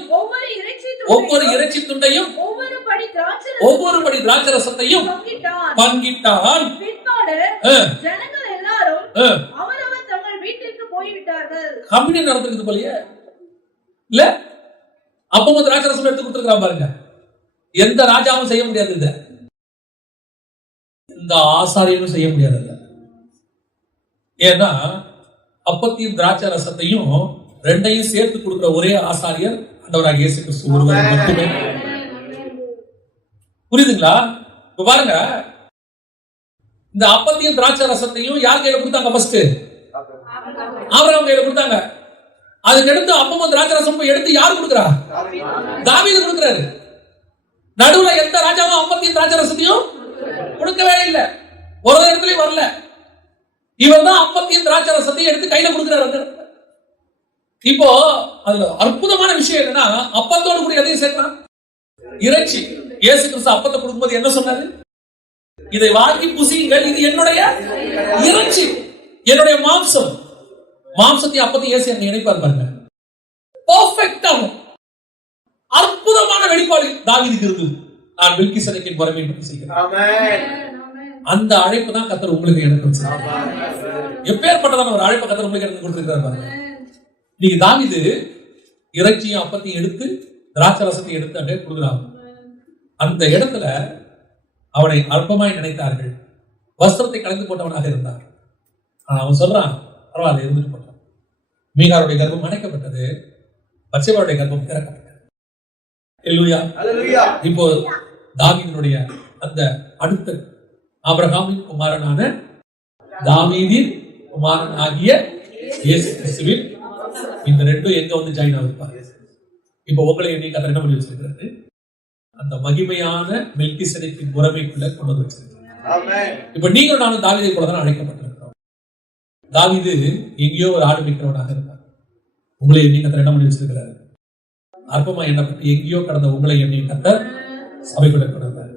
ஒவ்வொரு இறைச்சி துண்டையும் ஒவ்வொரு படி திராட்சரசத்தையும் பங்கிட்டான். ஜனங்கள் எல்லாரும் அவரவர் தங்கள் வீட்டிற்கு போய்விட்டார்கள். கம்பெனி நடந்துருக்கு போலயே இல்ல. அப்பமும் திராட்சை ரசம் எடுத்து கொடுத்துருக்கான் பாருங்க. எந்த ராஜாவும் செய்ய முடியாது இத, இந்த ஆசாரியனும் செய்ய முடியாது. ஏன்னா அப்பத்தையும் திராட்சை ரசத்தையும் ரெண்டையும் சேர்த்து கொடுக்கிற ஒரே ஆசாரியர் ஆண்டவராகிய இயேசு கிறிஸ்து ஒருவர் மட்டுமே. புரியுதுங்களா? இப்ப பாருங்க, இந்த அப்பத்தையும் திராட்சை ரசத்தையும் யார் கையில கொடுத்தாங்க? ஃபர்ஸ்ட் ஆபிரகாம் கையில கொடுத்தாங்க. அதுக்கு எடுத்து அப்பமும் திராட்சை ரசமும் எடுத்து யார் கொடுக்கிறா? தாவீது கொடுக்கிறாரு. நடுவுல எந்த ராஜாவும் அப்பத்தையும் திராட்சை ரசத்தையும் கொடுக்கவே இல்லை, ஒரு இடத்துலயும் வரல. இவன் தான் அப்பத்தையும் திராட்சை ரசத்தையும் எடுத்து கையில கொடுக்கிறாரு. இப்போ அதுல அற்புதமான விஷயம் என்னன்னா, அப்பத்தோடு கூட எதையும் சேர்க்கிறான்? இறைச்சி. இயேசு கிறிஸ்து அப்பத்தை கொடுக்கும்போது என்ன சொன்னாரு? இதை வாங்கி புசியுங்கள், இது என்னுடைய இறைச்சி, என்னுடைய மாம்சம். மாம்சத்தையும் அப்பத்தையும் இயேசு என்ன இணைப்பார் பாருங்க. பெர்ஃபெக்ட்டா அற்புதமான வெளிப்பாடு தாவீதுக்கு இருக்குது. நான் மெல்கிசேதேக்கின் முறைமை பற்றி செய்கிறேன். ஆமென். அந்த அழைப்பு தான் கர்த்தர் உங்களுக்கு எனக்கு வச்சிருக்கார். எப்பேற்பட்டதான ஒரு அழைப்பு கர்த்தர் உங்களுக்கு எனக்கு கொடுத்திருக்கார் பாருங்க. நீங்க தாவீது இறைச்சியும் அப்பத்தையும் எடுத்து திராட்சை ரசத்தையும் எடுத்து அங்கே கொடுக்குறாங்க. அந்த இடத்துல அவனை அற்பமாய் நினைத்தார்கள். வஸ்திரத்தை கலந்து போட்டவனாக இருந்தார். அவன் சொல்றான், பரவாயில்ல இருந்துட்டு போட்டான். மீகாருடைய கர்ப்பம் அணைக்கப்பட்டது, பத்சேபாவுடைய கர்ப்பம் திறக்கப்பட்டது. அல்லேலூயா. இப்போ தாவீதினுடைய அந்த அடுத்த ஆபிரகாமின் குமாரனான தாவீதின் குமாரன் ஆகிய இயேசு கிறிஸ்துவின் இந்த ரெண்டும் எங்க வந்து ஜாயின் ஆகிருப்பாங்க. இப்போ உங்களை என்னை கர்த்தர் என்ன பண்ணி வச்சிருக்கிறாரு? அந்த மகிமையான மெல்கிசேதேக்கின் முறைமைக்குள்ள கொண்டு வந்து வச்சிருக்கிறார். இப்ப நீங்களும் நானும் தாவீதை போல தான் அழைக்கப்பட்டிருக்கிறோம். தாவீது எங்கேயோ ஒரு ஆடு மிக்கிறவனாக இருப்பார். உங்களை என்னை கர்த்தர் என்ன பண்ணி வச்சிருக்கிறாரு? அற்பமா எண்ணப்பட்டு எங்கேயோ கடந்த உங்களை என்னை கர்த்தர் சபைக்குள்ள கொண்டு வந்தார்.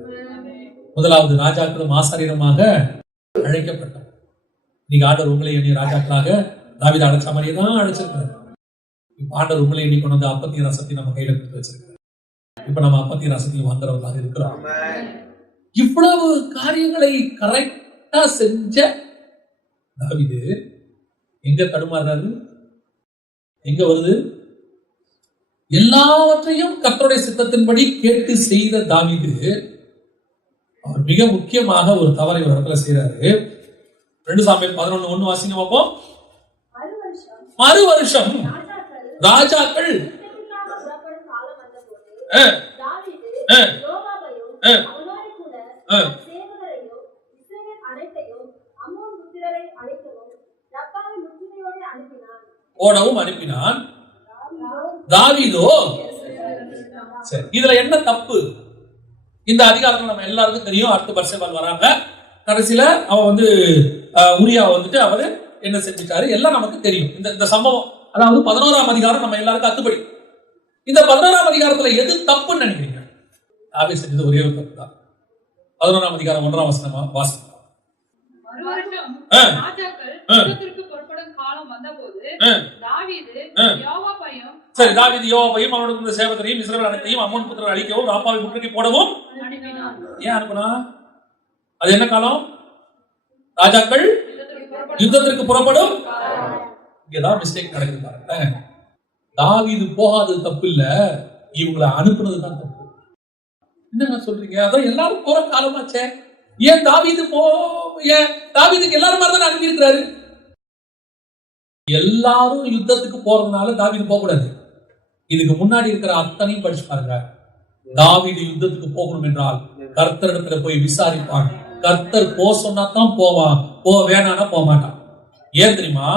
முதலாவது ராஜாக்களும் ஆசாரியருமாக அழைக்கப்பட்டார். நீங்க ஆண்டவர் உங்களை எண்ணி ராஜாக்களாக தாவீது அழைச்ச மாதிரியே தான் அழைச்சிருக்கிறார். இப்ப ஆண்டவர் உங்களை எண்ணி கொண்டு வந்து அப்பத்தையும் ரசத்தையும் நம்ம கையில கொடுத்து வச்சிருக்கிறார். இப்ப நம்ம அப்பத்தையும் ரசத்தையும் வாங்குறவர்களாக இருக்கிறோம். இவ்வளவு காரியங்களை கரெக்டா செஞ்ச தாவீது எங்க தடுமாறாரு? எங்க வருது? எல்லாவற்றையும் கர்த்தருடைய சித்தத்தின்படி கேட்டு செய்த தாவீது அவர் மிக முக்கியமாக ஒரு தவறை ஒரு இடத்துல செய்யறாரு. 2 சாமுவேல் 11:1 வாசிங்க பார்ப்போம். மறு வருஷம் ராஜாக்கள் ஓடவும் அனுப்பினான். தாவீதோ சரி, இதுல என்ன தப்பு? இந்த அதிகாரத்துல நம்ம எல்லாருக்கும் தெரியும். அடுத்த பத்சேபாள் வராங்க. கடைசியில அவன் வந்து உரியாவை வந்துட்டு அவரு என்ன செஞ்சுட்டாரு எல்லாம் நமக்கு தெரியும். இந்த சம்பவம் அதாவது 11ஆம் அதிகாரம் நம்ம எல்லாருக்கும் அத்துப்படி. இந்த 11ஆம் அதிகாரத்துல எது தப்புன்னு நினைக்கிறீங்க? தாவீது செஞ்சது ஒரே ஒரு தப்பு தான். 11ஆம் அதிகாரம் 1ஆம் வசனமா வாசிக்கலாம். சரி, தாவீது யோவாபையும் அவனுடைய இருந்த சேவகரையும் இஸ்ரவேல் அனைத்தையும் அம்மோன் புத்திரரை அழிக்கவும் ராப்பாவை முற்றுகை போடவும் ஏன் அனுப்புனா? அது என்ன காலம்? ராஜாக்கள் யுத்தத்திற்கு புறப்படும். இங்கதான் மிஸ்டேக் நடக்குது பாருங்க. தாவீது போகாதது தப்பு இல்ல, இவங்களை அனுப்புனது தான் தப்பு. என்ன சொல்றீங்க? அதான் எல்லாரும் போற காலமாச்சே. ஏன் தாவீது ஏன் தாவீதுக்கு எல்லாரும் மாதிரி தான் அனுப்பி இருக்கிறாரு. எல்லாரும் யுத்தத்துக்கு போறதுனால தாவீது போக கூடாது. இதுக்கு முன்னாடி இருக்கிற அத்தனையும் படிச்சு பாருங்க. தாவீது யுத்தத்துக்கு போகணும் என்றால் கர்த்தரிடத்துல போய் விசாரிப்பான். கர்த்தர் போ சொன்னா தான் போவான், போ வேணானா போக மாட்டான். ஏன் தெரியுமா?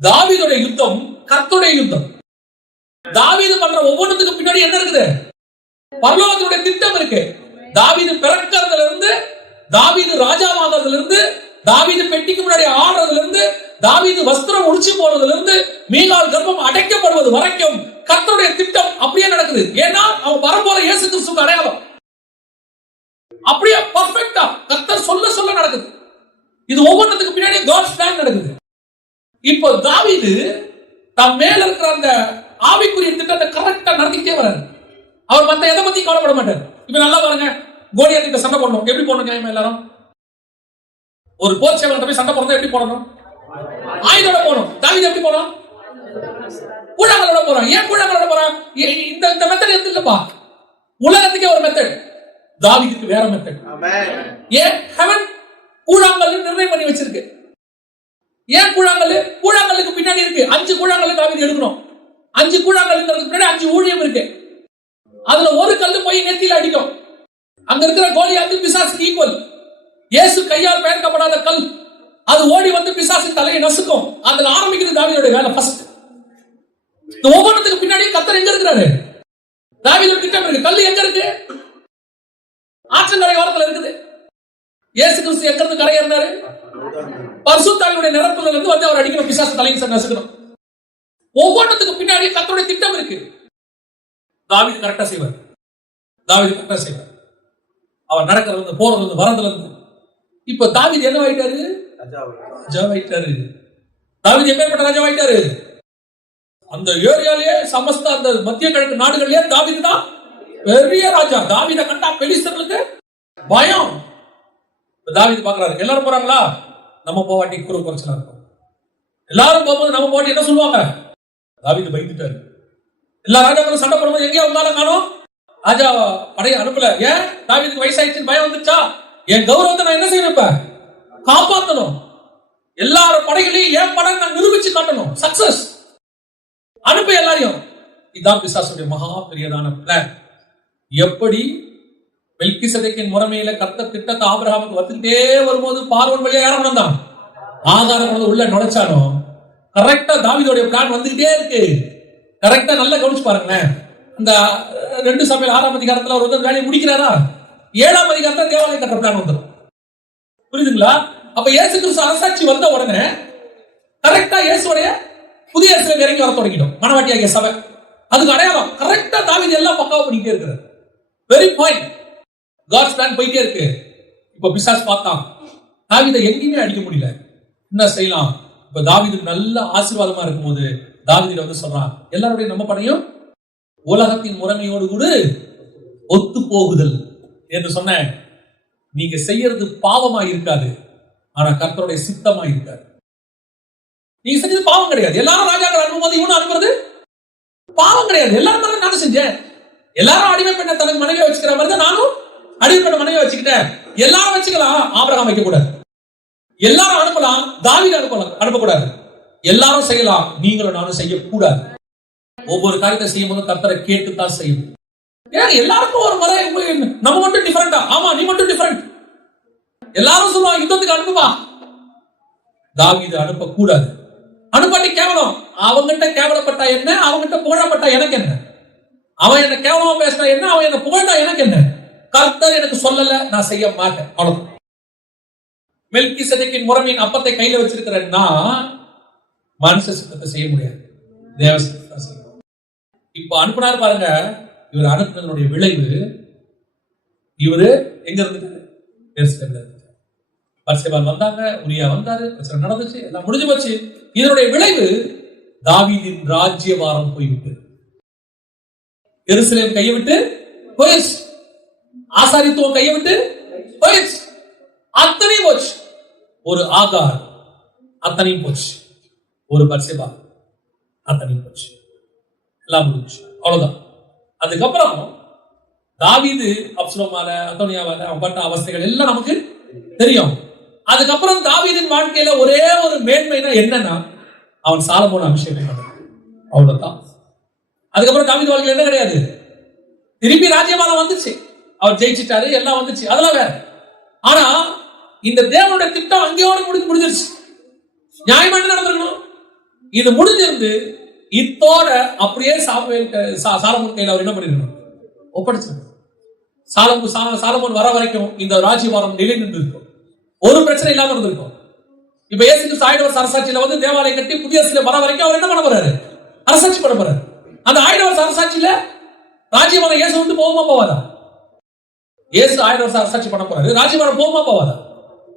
தாவீதுடைய யுத்தம் கர்த்தருடைய யுத்தம். தாவீது பண்ற ஒவ்வொன்றுத்துக்கு பின்னாடி என்ன இருக்குது? பரலோகத்தினுடைய திட்டம் இருக்கு. தாவீது பிறக்கிறதுல இருந்து, தாவீது ராஜாவாகிறதுல இருந்து, தாவீது பெட்டிக்கு முன்னாடி ஆடுறதுல இருந்து, தாவீது வஸ்திரம் உடிச்சு போறதுல இருந்து, மீகாள் கர்ப்பம் அடைக்கப்படுவது வரைக்கும் கர்த்தருடைய திட்டம் அப்படியே நடக்குது. ஏன்னா அவன் வரப்போற இயேசு கிறிஸ்துவுக்கு அடையாளம். அப்படியே பர்ஃபெக்ட்டா கர்த்தர் சொல்ல நடக்குது. இது ஒவ்வொன்றுத்துக்கு பின்னாடி காட்ஸ் பிளான் நடக்குது. இப்போ தாவீது தன் மேல இருக்கிற அந்த ஆவிக்குரிய திட்டத்தை கரெக்டா நடத்திட்டே வராரு. அவர் மத்த எதை பத்தி கவலைப்பட மாட்டார். இப்ப நல்லா பாருங்க, கோலியாத் கிட்ட சண்டை போடணும். எப்படி போடணும்? எல்லாரும் ஒரு போர் சேவகன் போய் சண்டை போடுறது எப்படி போடணும்? ஆயுதோட போகணும். தாவீது எப்படி போறான்? கூழாங்கலோட போறான். ஏன் கூழாங்கலோட போறான்? இந்த மெத்தட் எது இல்லப்பா. உலகத்துக்கே ஒரு மெத்தட், தாவீதுக்கு வேற மெத்தட். ஏன் ஹெவன் கூழாங்கல் நிர்ணயம் பண்ணி வச்சிருக்கு. ஏன் கூழாங்கல்? கூழாங்கலுக்கு பின்னாடி இருக்கு 5 கூழாங்கல் தாவீது எடுக்கணும். 5 கூழாங்கல்ங்கிறதுக்கு பின்னாடி 5 ஊழியம் இருக்கு. அதுல ஒரு கல்லு போய் நெத்தியில அடிக்கும். அங்க இருக்கிற கோலியாத்து பிசாசுக்கு ஈக்குவல். இயேசு கையால் பெயர்க்கப்படாத கல், அது ஓடி வந்து பிசாசின் தலையை நசுக்கும். அதுல ஆரம்பிக்கிறது தாவீதுடைய வேலை ஃபர்ஸ்ட். இந்த ஒவ்வொன்றுக்கு பின்னாடி கர்த்தர் எங்க இருக்கிறாரு? தாவீதோட திட்டம் இருக்கு. கல் எங்க இருக்கு? ஆற்றங்கரை ஓரத்துல இருக்குது. இயேசு கிறிஸ்து எங்க இருந்து கரையேறினாரு? பரிசுத்த ஆவியுடைய நிரப்புதல்ல இருந்து வந்து அவர் அடிக்கணும், பிசாசு தலையை நசுக்கணும். ஒவ்வொன்றுக்கு பின்னாடி கர்த்தருடைய திட்டம் இருக்கு. தாவீது கரெக்டா செய்வார். தாவீது கரெக்டா செய்வார். அவர் நடக்கிறது இருந்து, போறது இருந்து, வரதுல இருந்து. இப்ப தாவீது என்ன ஆயிட்டாரு? ராஜாவாயிட்டாரு. தாவீது எப்பேற்பட்ட ராஜாவாயிட்டாரு? அந்த ஏரியாலேயே சமஸ்த அந்த மத்திய கிழக்கு நாடுகளிலே தாவீது தான் பெரிய ராஜா. தாவீதை கண்டா பெலிஸ்தர்களுக்கு பயம். தாவீது பாக்குறாரு, எல்லாரும் போறாங்களா, நம்ம போவாட்டி குறைச்சலா இருக்கும். எல்லாரும் போகும்போது நம்ம போவாட்டி என்ன சொல்லுவாங்க? தாவீது பயந்துட்டாரு. எல்லா ராஜாக்களும் சண்டை போடும்போது எங்கேயா உங்களால காணோம்? ராஜா படைய அனுப்பல. ஏன்? தாவீதுக்கு வயசாயிடுச்சுன்னு பயம் வந்துச்சா? என் கௌரவத்தை நான் என்ன செய்யணும்? இப்ப காப்பாற்றணும். எல்லாரும் படைகளையும் என் படை நான் நிரூபிச்சு காட்டணும். சக்சஸ் அனுப்ப எல்லாரையும். இதுதான் பிசாசுடைய மகா பெரியதான பிளான். எப்படி மெல்கிசேதேக்கின் முறைமையில கர்த்தர் திட்டத்தை ஆபிரகாமுக்கு வந்துட்டே வரும்போது பார்வோன் வழியா யார வந்தான்? ஆகாரம் உள்ள நுழைச்சானோ, கரெக்டா தாவீதோடைய பிளான் வந்துகிட்டே இருக்கு. கரெக்டா நல்லா கவனிச்சு பாருங்களேன். இந்த 2 சாமுவேல் 6ஆம் அதிகாரத்துல அவர் வந்து வேலையை முடிக்கிறாரா? 7ஆம் அதிகாரத்துல தேவாலயம் கட்டுற பிளான் வந்துடும். புரியுதுங்களா? அப்ப இயேசு கிறிஸ்து அரசாட்சி வந்த உடனே கரெக்டா இயேசுடைய புதிய எருசலேம் இறங்கி வர தொடங்கிடும். மனவாட்டியாகிய சபை அதுக்கு அடையாளம். கரெக்டா தாவீது எல்லாம் பக்காவா பண்ணிட்டே இருக்கிறார். Very point. காட்ஸ் பிளான் போயிட்டே இருக்கு. இப்ப பிசாசு பார்த்தான், தாவீதை எங்கேயுமே அடிக்க முடியல. என்ன செய்யலாம்? இப்ப தாவீது நல்ல ஆசீர்வாதமா இருக்கும்போது தாவீது வந்து சொல்றான், எல்லாருடைய நம்ம படையும் உலகத்தின் முறைமையோடு கூட ஒத்து போகுதல் என்று சொன்ன. நீங்க செய்யறது பாவமா இருக்காது, ஆனா கர்த்தருடைய சித்தமா இருக்காது. நீங்க செஞ்சது பாவம் கிடையாது. எல்லாரும் ராஜாக்கள் அனுப்பும்போது இவனும் அனுப்புறது பாவம் கிடையாது. எல்லாரும் நானும் செஞ்சேன். எல்லாரும் அடிமை பெண்ண தனக்கு மனைவியை வச்சுக்கிற மாதிரி தான் நானும் அடிமை பெண்ண மனைவியை வச்சுக்கிட்டேன். எல்லாரும் வச்சுக்கலாம், ஆபிரகாம் வைக்க கூடாது. எல்லாரும் அனுப்பலாம், தாவீது அனுப்பக்கூடாது. எல்லாரும் செய்யலாம், நீங்களும் நானும் செய்யக்கூடாது. ஒவ்வொரு காரியத்தை செய்யும் போது கர்த்தரை கேட்டுத்தான் செய்யும். ஏன் எல்லாருக்கும் ஒரு முறை, நம்ம மட்டும் டிஃபரெண்டா? ஆமா, நீ மட்டும் டிஃபரெண்ட். எல்லாரும் சொல்லுவாங்க யுத்தத்துக்கு அனுப்புவா, தாவீது அனுப்பக்கூடாது. அனுப்பாட்டி கேவலம். அவங்கிட்ட கேவலப்பட்டா என்ன, அவங்கிட்ட புகழப்பட்டா எனக்கு என்ன? அவன் என்ன கேவலமா பேசினா என்ன, அவன் என்ன புகழ்ந்தா எனக்கு என்ன? கர்த்தர் எனக்கு சொல்லல, நான் செய்ய மாட்டேன். அவ்வளவு. மெல்கிசேதேக்கின் முறைமையின் அப்பத்தை கையில வச்சிருக்கிறேன்னா மனுஷ சித்தத்தை செய்ய முடியாது, தேவ சித்தத்தை செய்யணும். இப்ப அனுப்புனாரு பாருங்க. இவர் அனுப்புனதனுடைய விளைவு, இவரு எங்க இருந்து பர்சேபால் வந்தாங்க, உரியா வந்தாரு, பிரச்சனை நடந்துச்சு, எல்லாம் முடிஞ்சு போச்சு. இதனுடைய விளைவு தாவீதின் ராஜ்யபாரம் போய்விட்டு, எருசலேம் கையை விட்டு போயிடுச்சு, ஆசாரித்துவம் கையை விட்டு போயிடுச்சு, அத்தனையும் போச்சு. ஒரு ஆகார் அத்தனையும் போச்சு, ஒரு பர்சேபா அத்தனையும் போச்சு, எல்லாம் முடிஞ்சு, அவ்வளவுதான். அதுக்கப்புறம் தாவீது அப்சலோமால, அதோனியாவால அவன் பட்ட அவஸ்தைகள் எல்லாம் நமக்கு தெரியும். அதுக்கப்புறம் தாவீதின் வாழ்க்கையில ஒரே ஒரு மேன்மைனா என்னன்னா, அவன் சாலமோன் அபிஷேகம் பண்ணான், அவ்வளவுதான். அதுக்கப்புறம் தாவீது வாழ்க்கையில என்ன கிடையாது. திருப்பி ராஜ்யபாரம் வந்துச்சு, அவர் ஜெயிச்சிட்டாரு, எல்லாம் வந்துச்சு, அதெல்லாம் வேற. ஆனா இந்த தேவனுடைய திட்டம் அங்கேயோட முடிஞ்சிருச்சு. நியாயமா என்ன நடந்திருக்கணும்? இது முடிஞ்சிருந்து இத்தோட அப்படியே சாலமோன் கையில அவர் என்ன பண்ணிருக்கணும்? ஒப்படைச்சிருக்கணும். சாலமோன் வர வரைக்கும் இந்த ராஜ்யபாரம் நிலை நின்று இருக்கும், ஒரு பிரச்சனை இல்லாம இருந்திருக்கும். இப்ப இயேசு கிறிஸ்து 1000 வருஷ அரசாட்சியில வந்து தேவாலயம் கட்டி புதிய எருசலேம் வர வரைக்கும் அவர் என்ன பண்ண போறாரு? அரசாட்சி பண்ண போறாரு. அந்த 1000 வருஷ அரசாட்சியில ராஜ்யபாரம் இயேசு வந்து போகுமா போவாதா? இயேசு 1000 வருஷம் அரசாட்சி பண்ண போறாரு, ராஜ்யபாரம் போகுமா போவாதா?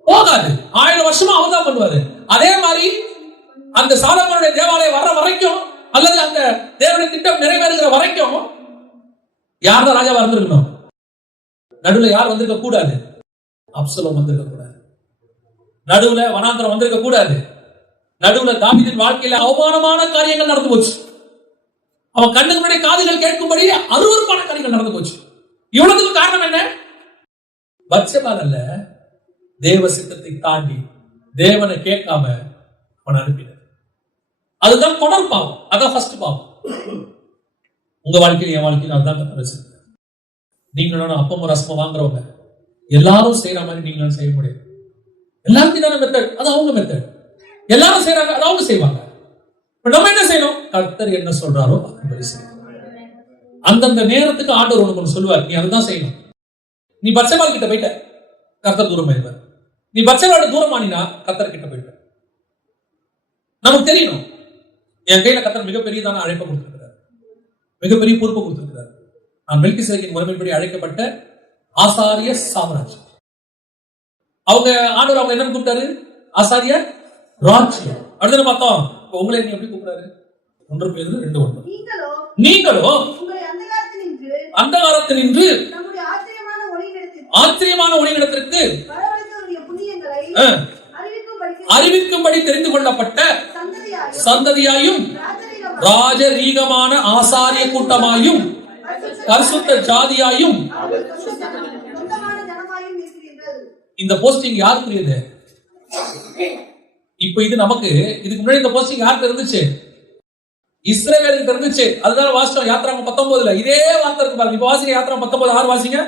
போகாது. 1000 வருஷமா அவர் தான் பண்ணுவாரு. அதே மாதிரி அந்த சாலமோனுடைய தேவாலயம் வர்ற வரைக்கும், அல்லது அந்த தேவனுடைய திட்டம் நிறைவேறுகிற வரைக்கும் யார் தான் ராஜாவா இருந்திருக்கணும்? நடுவுல யார் வந்திருக்க கூடாது? அப்சலோம் வந்திருக்க கூடாது. நடுவுல வனாந்தரம் வந்திருக்க கூடாது. நடுவுல தாவீதின் வாழ்க்கையில அவமானமான காரியங்கள் நடந்து போச்சு. அவன் கண்ணுடைய காதுகள் கேட்கும்படி அருவருப்பான காரியங்கள் நடந்து போச்சு. இவ்வளவுக்கு காரணம் என்ன? பத்சேபால தேவ சித்தத்தை தாண்டி தேவனை கேட்காம அவன் அனுப்பினார். அதுதான் தொடர் பாவம். அதான் ஃபர்ஸ்ட் பாவம். உங்க வாழ்க்கையில என் வாழ்க்கையில அதுதான் கத்த வச்சிருக்க. நீங்களும் அப்பமும் ரசமும் வாங்குறவங்க எல்லாரும் செய்யற மாதிரி நீங்களும் செய்ய முடியாது. எல்லாருக்கும் மெத்தட், அது அவங்க மெத்தட். எல்லாரும் செய்யறாங்க, அது அவங்க செய்வாங்க. நம்ம என்ன செய்யணும்? கர்த்தர் என்ன சொல்றாரோ அது செய்யணும். அந்தந்த நேரத்துக்கு ஆண்டவர் உனக்கு சொல்லுவார், நீ அதுதான் செய்யணும். நீ பத்சேபாள் கிட்ட போயிட்ட, கர்த்தர் தூரம் ஆயிடுவார். நீ பத்சேபாளோட தூரமானினா கர்த்தர் கிட்ட போயிட்ட. நமக்கு தெரியணும், என் கையில கர்த்தர் மிகப்பெரியதான அழைப்பை கொடுத்திருக்கிறார், மிகப்பெரிய பொறுப்பை கொடுத்திருக்கிறார். நான் மெல்கிசேதேக்கின் முறைமைப்படி அழைக்கப்பட்ட ஆசாரிய சாம்ராஜ்யம். அவங்க ஆண்டவர் அவங்க என்ன கூப்பிட்டாரு? ஆசாரிய ராஜ்யம். அடுத்த பார்த்தோம், உங்களை நீ எப்படி கூப்பிடாரு? 1 பேதுரு 2:1. நீங்களோ அந்தகாரத்தினின்று ஆச்சரியமான ஒளியிடத்திற்கு அறிவிக்கும்படி தெரிந்து கொள்ளப்பட்ட சந்ததியாயும் ராஜரீகமான ஆசாரிய கூட்டமாயும் பரிசுத்த ஜாதியாயும். இந்த போஸ்டிங் யாருக்குரியது? இப்ப இது நமக்கு, இதுக்கு முன்னாடி இந்த போஸ்டிங் யாருக்கு இருந்துச்சு? இஸ்ரவேலுக்கு இருந்துச்சு. அதுதான் வாசிச்சோம் யாத்திராகமம் 19ல. இதே வார்த்தை இருக்கு பாருங்க. இப்ப வாசிங்க யாத்திராகமம் 19 6 வாசிங்க.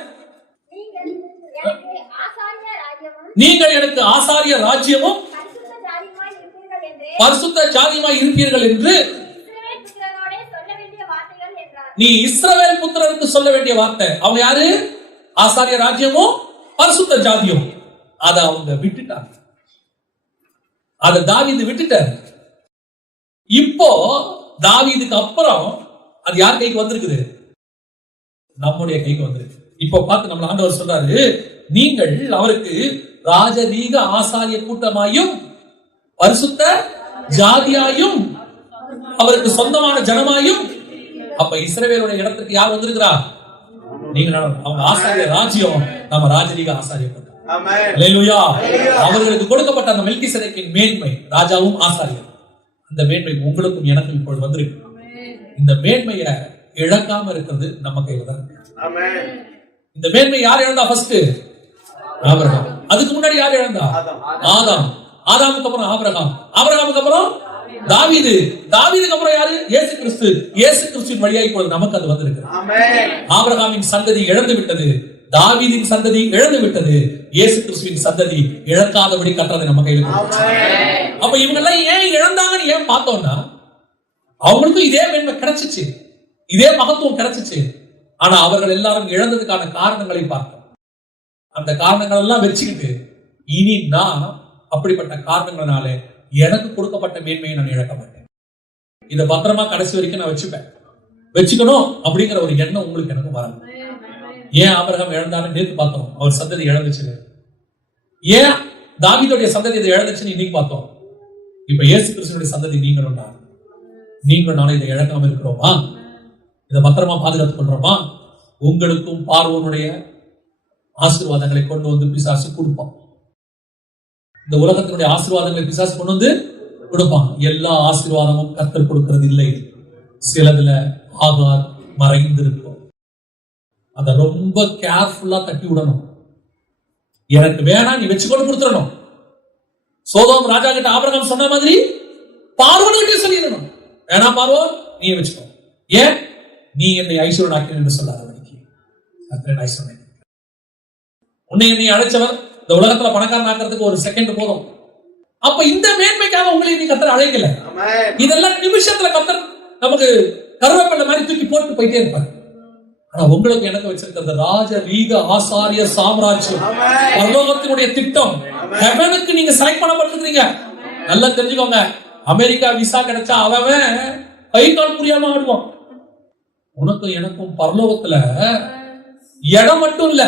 நீங்கள் எனக்கு ஆசாரிய ராஜ்யமும் பரிசுத்த ஜாதியுமாய் இருப்பீர்கள் என்று நீ இஸ்ரவேல் புத்திரருக்கு சொல்ல வேண்டிய வார்த்தை. அவங்க யாரு? ஆசாரிய ராஜ்யமும் பரிசுத்த ஜாதியும். அத அவங்க விட்டுட்டாங்க. அத தாவீது விட்டுட்டார். இப்போ தாவீதுக்கு அப்புறம் அது யார் கைக்கு வந்திருக்குது? நம்முடைய கைக்கு வந்திருக்கு. இப்போ பார்த்து நம்ம ஆண்டவர் சொல்றாரு, நீங்கள் அவருக்கு ராஜரீக ஆசாரிய கூட்டமாயும் பரிசுத்த ஜாதியாயும் அவருக்கு சொந்தமான ஜனமாயும். அப்ப இஸ்ரவேலுடைய இடத்துக்கு யார் வந்திருக்கிறா? நீங்க. அவங்க ஆசாரிய ராஜ்யம், நம்ம ராஜரீக ஆசாரிய கூட்டம். அல்லேலூயா. அவர்களுக்கு கொடுக்கப்பட்ட அந்த மெல்கிசேதேக்கின் மேன்மை, ராஜாவும் ஆசாரியர், அந்த மேன்மை உங்களுக்கும் எனக்கும் இப்பொழுது வந்திருக்கு. இந்த மேன்மையை இழக்காம இருக்கிறது நம்ம கையில தான். இந்த மேன்மை யார் இழந்தா? First Abraham. அதுக்கு முன்னாடி யார் இழந்தா? ஆதாம். ஆதாமுக்கு அப்புறம் ஆபிரகாம். ஆபிரகாமுக்கு அப்புறம் தாவீது. தாவீதுக்கு அப்புறம் யாரு? இயேசு கிறிஸ்து. இயேசு கிறிஸ்துவின் வழியாக இப்பொழுது நமக்கு அது வந்திருக்கு. ஆபிரகாமின் சந்ததி இழந்து விட்டது, தாவீதின் சந்ததி இழந்து விட்டது, இயேசு கிறிஸ்துவின் சந்ததி இழக்காதபடி கட்டறது நம்ம கையில. அப்ப இவங்க எல்லாம் ஏன் இழந்தாங்கன்னு ஏன் பார்த்தோம்னா, அவங்களுக்கும் இதே மேன்மை கிடைச்சிச்சு, இதே மகத்துவம் கிடைச்சிச்சு. ஆனா அவர்கள் எல்லாரும் இழந்ததுக்கான காரணங்களை பார்த்தோம். அந்த காரணங்கள் எல்லாம் வச்சுக்கிட்டு இனி நான் அப்படிப்பட்ட காரணங்களால எனக்கு கொடுக்கப்பட்ட மேன்மையை நான் இழக்க மாட்டேன். இதை பத்திரமா கடைசி வரைக்கும் நான் வச்சுக்கணும் அப்படிங்கிற ஒரு எண்ணம் உங்களுக்கு எனக்கு வரணும். ஏன் ஆபிரகாம் இழந்தாலும் நேற்று பார்த்தோம், அவர் சந்ததி இழந்துச்சு. ஏன் தாவீதுடைய சந்ததி இதை இழந்துச்சுன்னு இன்னைக்கு பார்த்தோம். இப்ப இயேசு கிறிஸ்துவினுடைய சந்ததி நீங்களும் நானும் இதை இழக்காம இருக்கிறோமா? இதை பத்திரமா பாதுகாத்துக் கொள்றோமா? உங்களுக்கும் பார்வோனுடைய ஆசீர்வாதங்களை கொண்டு வந்து பிசாசு கொடுப்பான். இந்த உலகத்தினுடைய ஆசீர்வாதங்களை பிசாசு கொண்டு வந்து கொடுப்பான். எல்லா ஆசீர்வாதமும் கர்த்தர் கொடுக்கிறது இல்லை. சிலதுல ஆகார் மறைந்திருக்கும். அதை ரொம்ப கேர்ஃபுல்லா தட்டி விடணும். எனக்கு வேணா நீ வச்சுக்கொண்டு கொடுத்துடணும். சோதோம் ராஜா கிட்ட ஆபிரகாம் சொன்ன மாதிரி பார்வோன்கிட்ட சொல்லிடணும், வேணா பார்வோன் நீ வச்சுக்கோ. ஏன்? நீ என்னை ஐஸ்வர்யனாக்கின என்று சொல்லாத ஐஸ்வர்யன். உன்னை நீ அழைச்சவர் இந்த உலகத்துல பணக்காரன் ஆக்கிறதுக்கு ஒரு செகண்ட் போதும். அப்ப இந்த மேன்மைக்காக உங்களை நீ கர்த்தர் அழைக்கல. இதெல்லாம் நிமிஷத்துல கர்த்தர் நமக்கு கருவேப்பிலை மாதிரி தூக்கி போட்டு போயிட்டே இருப்பார். ஆனா உங்களுக்கு எனக்கு வச்சிருக்கிறது ராஜரீக ஆசாரிய சாம்ராஜ்யம், பரலோகத்தினுடைய திட்டம். ஹெவனுக்கு நீங்க செலக்ட் பண்ணப்பட்டிருக்கீங்க. நல்லா தெரிஞ்சுக்கோங்க. அமெரிக்கா விசா கிடைச்சா அவன் கை கால் புரியாம ஆடுவான். உனக்கும் எனக்கும் பரலோகத்துல இடம் மட்டும் இல்ல,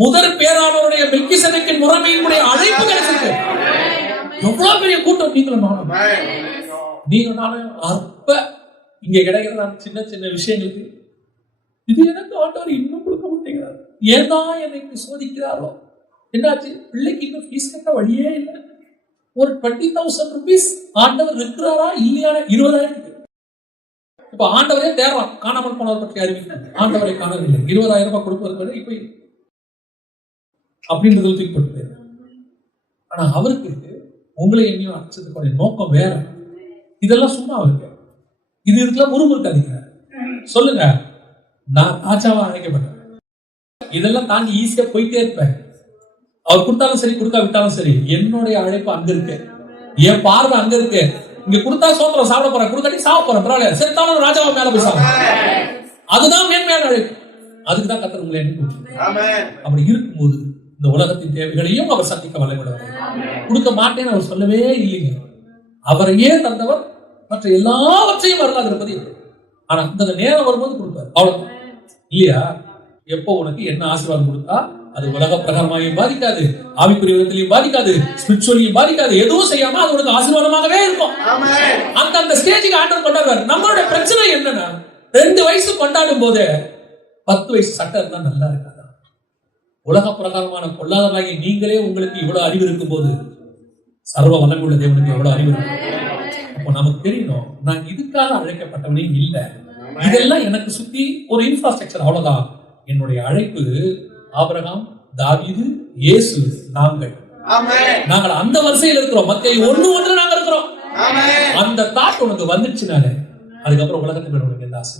முதற் பேரானவருடைய மெல்கிசேதேக்கின் முறைமையினுடைய அழைப்பு கிடைச்சிருக்கு. எவ்வளவு பெரிய கூட்டம்! நீங்களும் நானும் அற்ப இங்க கிடைக்கிற சின்ன சின்ன விஷயங்களுக்கு இது எனக்கு ஆண்டவர் இன்னும் கொடுக்க மாட்டேங்கிறார். ஏன்னா என்னை சோதிக்கிறாரோ? என்னாச்சு? பிள்ளைக்கு இன்னும் ஃபீஸ் கட்ட வழியே இல்லை. ஒரு 20,000 rupees ஆண்டவர் இருக்கிறாரா இல்லையா? 20,000. இப்ப ஆண்டவரே தேடுறான், காணாமல் போனவர் பற்றி அறிவிக்கிறார். ஆண்டவரை காணவில்லை, 20,000 ரூபாய் கொடுப்பதற்கு இப்ப அப்படின்றது தூக்கி போட்டு போயிரு. ஆனா அவருக்கு உங்களை என்னையும் அழைச்சதுக்கு நோக்கம் வேற. இதெல்லாம் சும்மா அவருக்கு இது இதுக்கெல்லாம் முறுமுறுக்காதீங்க. சொல்லுங்க, நான் ராஜாவா அழைக்கப்பட்டேன், இதெல்லாம் தாண்டி ஈஸியா போயிட்டே இருப்பேன். அவர் கொடுத்தாலும் சரி, கொடுக்கா விட்டாலும் சரி, என்னுடைய அழைப்பு அங்க இருக்கு, என் பார்வை அங்க இருக்கு. இங்க கொடுத்தா சோத்திரம் சாப்பிட போறேன், கொடுக்காட்டி சாப்பிட போறேன், பரவாயில்ல, செத்தாலும் ராஜாவா மேல போய் சாப்பிடுறேன். அதுதான் மேன்மையான அழைப்பு. அதுக்குதான் கர்த்தர் உங்களை எண்ணி. அப்படி இருக்கும்போது இந்த உலகத்தின் தேவைகளையும் அவர் சந்திக்க வல்லமையுள்ளவர். கொடுக்க மாட்டேன்னு அவர் சொல்லவே இல்லைங்க. அவரையே தந்தவர் மற்ற எல்லாவற்றையும் வரலாறு இருப்பது. ஆனா இந்த நேரம் வரும்போது கொடுப்பார், அவ்வளவுதான். இல்லையா? எப்போ உனக்கு என்ன ஆசீர்வாதம் கொடுத்தா அது உலக பிரகாரமாயும் பாதிக்காது, ஆவிக்குரிய விதத்திலையும் பாதிக்காது, ஸ்பிரிச்சுவலையும் பாதிக்காது, எதுவும் செய்யாம அது உனக்கு ஆசீர்வாதமாகவே இருக்கும். அந்த ஸ்டேஜுக்கு ஆண்டவர் கொண்டாடுவார். நம்மளோட பிரச்சனை என்னன்னா, 2 வயசு கொண்டாடும் போது 10 வயசு சட்டம் இருந்தா நல்லா இருக்காது. உலக பிரகாரமான பொல்லாதவராகி நீங்களே உங்களுக்கு இவ்வளவு அறிவு இருக்கும் போது சர்வ வல்லமையுள்ள தேவனுக்கு எவ்வளவு அறிவு இருக்கு. அப்போ நமக்கு தெரியணும், நான் இதுக்காக அழைக்கப்பட்டவனே இல்லை, இதெல்லாம் எனக்கு சுத்தி ஒரு இன்ஃப்ராஸ்ட்ரக்சர், அவ்வளவுதான். என்னுடைய அழைப்பு ஆபிரகாம், தாவீது, இயேசு, நாங்கள் அந்த வரிசையில் இருக்கிறோம். மத்தேயு 1:1 நாங்க இருக்கிறோம். அந்த தாட் உனக்கு வந்துச்சுனாலே அதுக்கப்புறம் உலகத்துக்கு உனக்கு எந்த ஆசை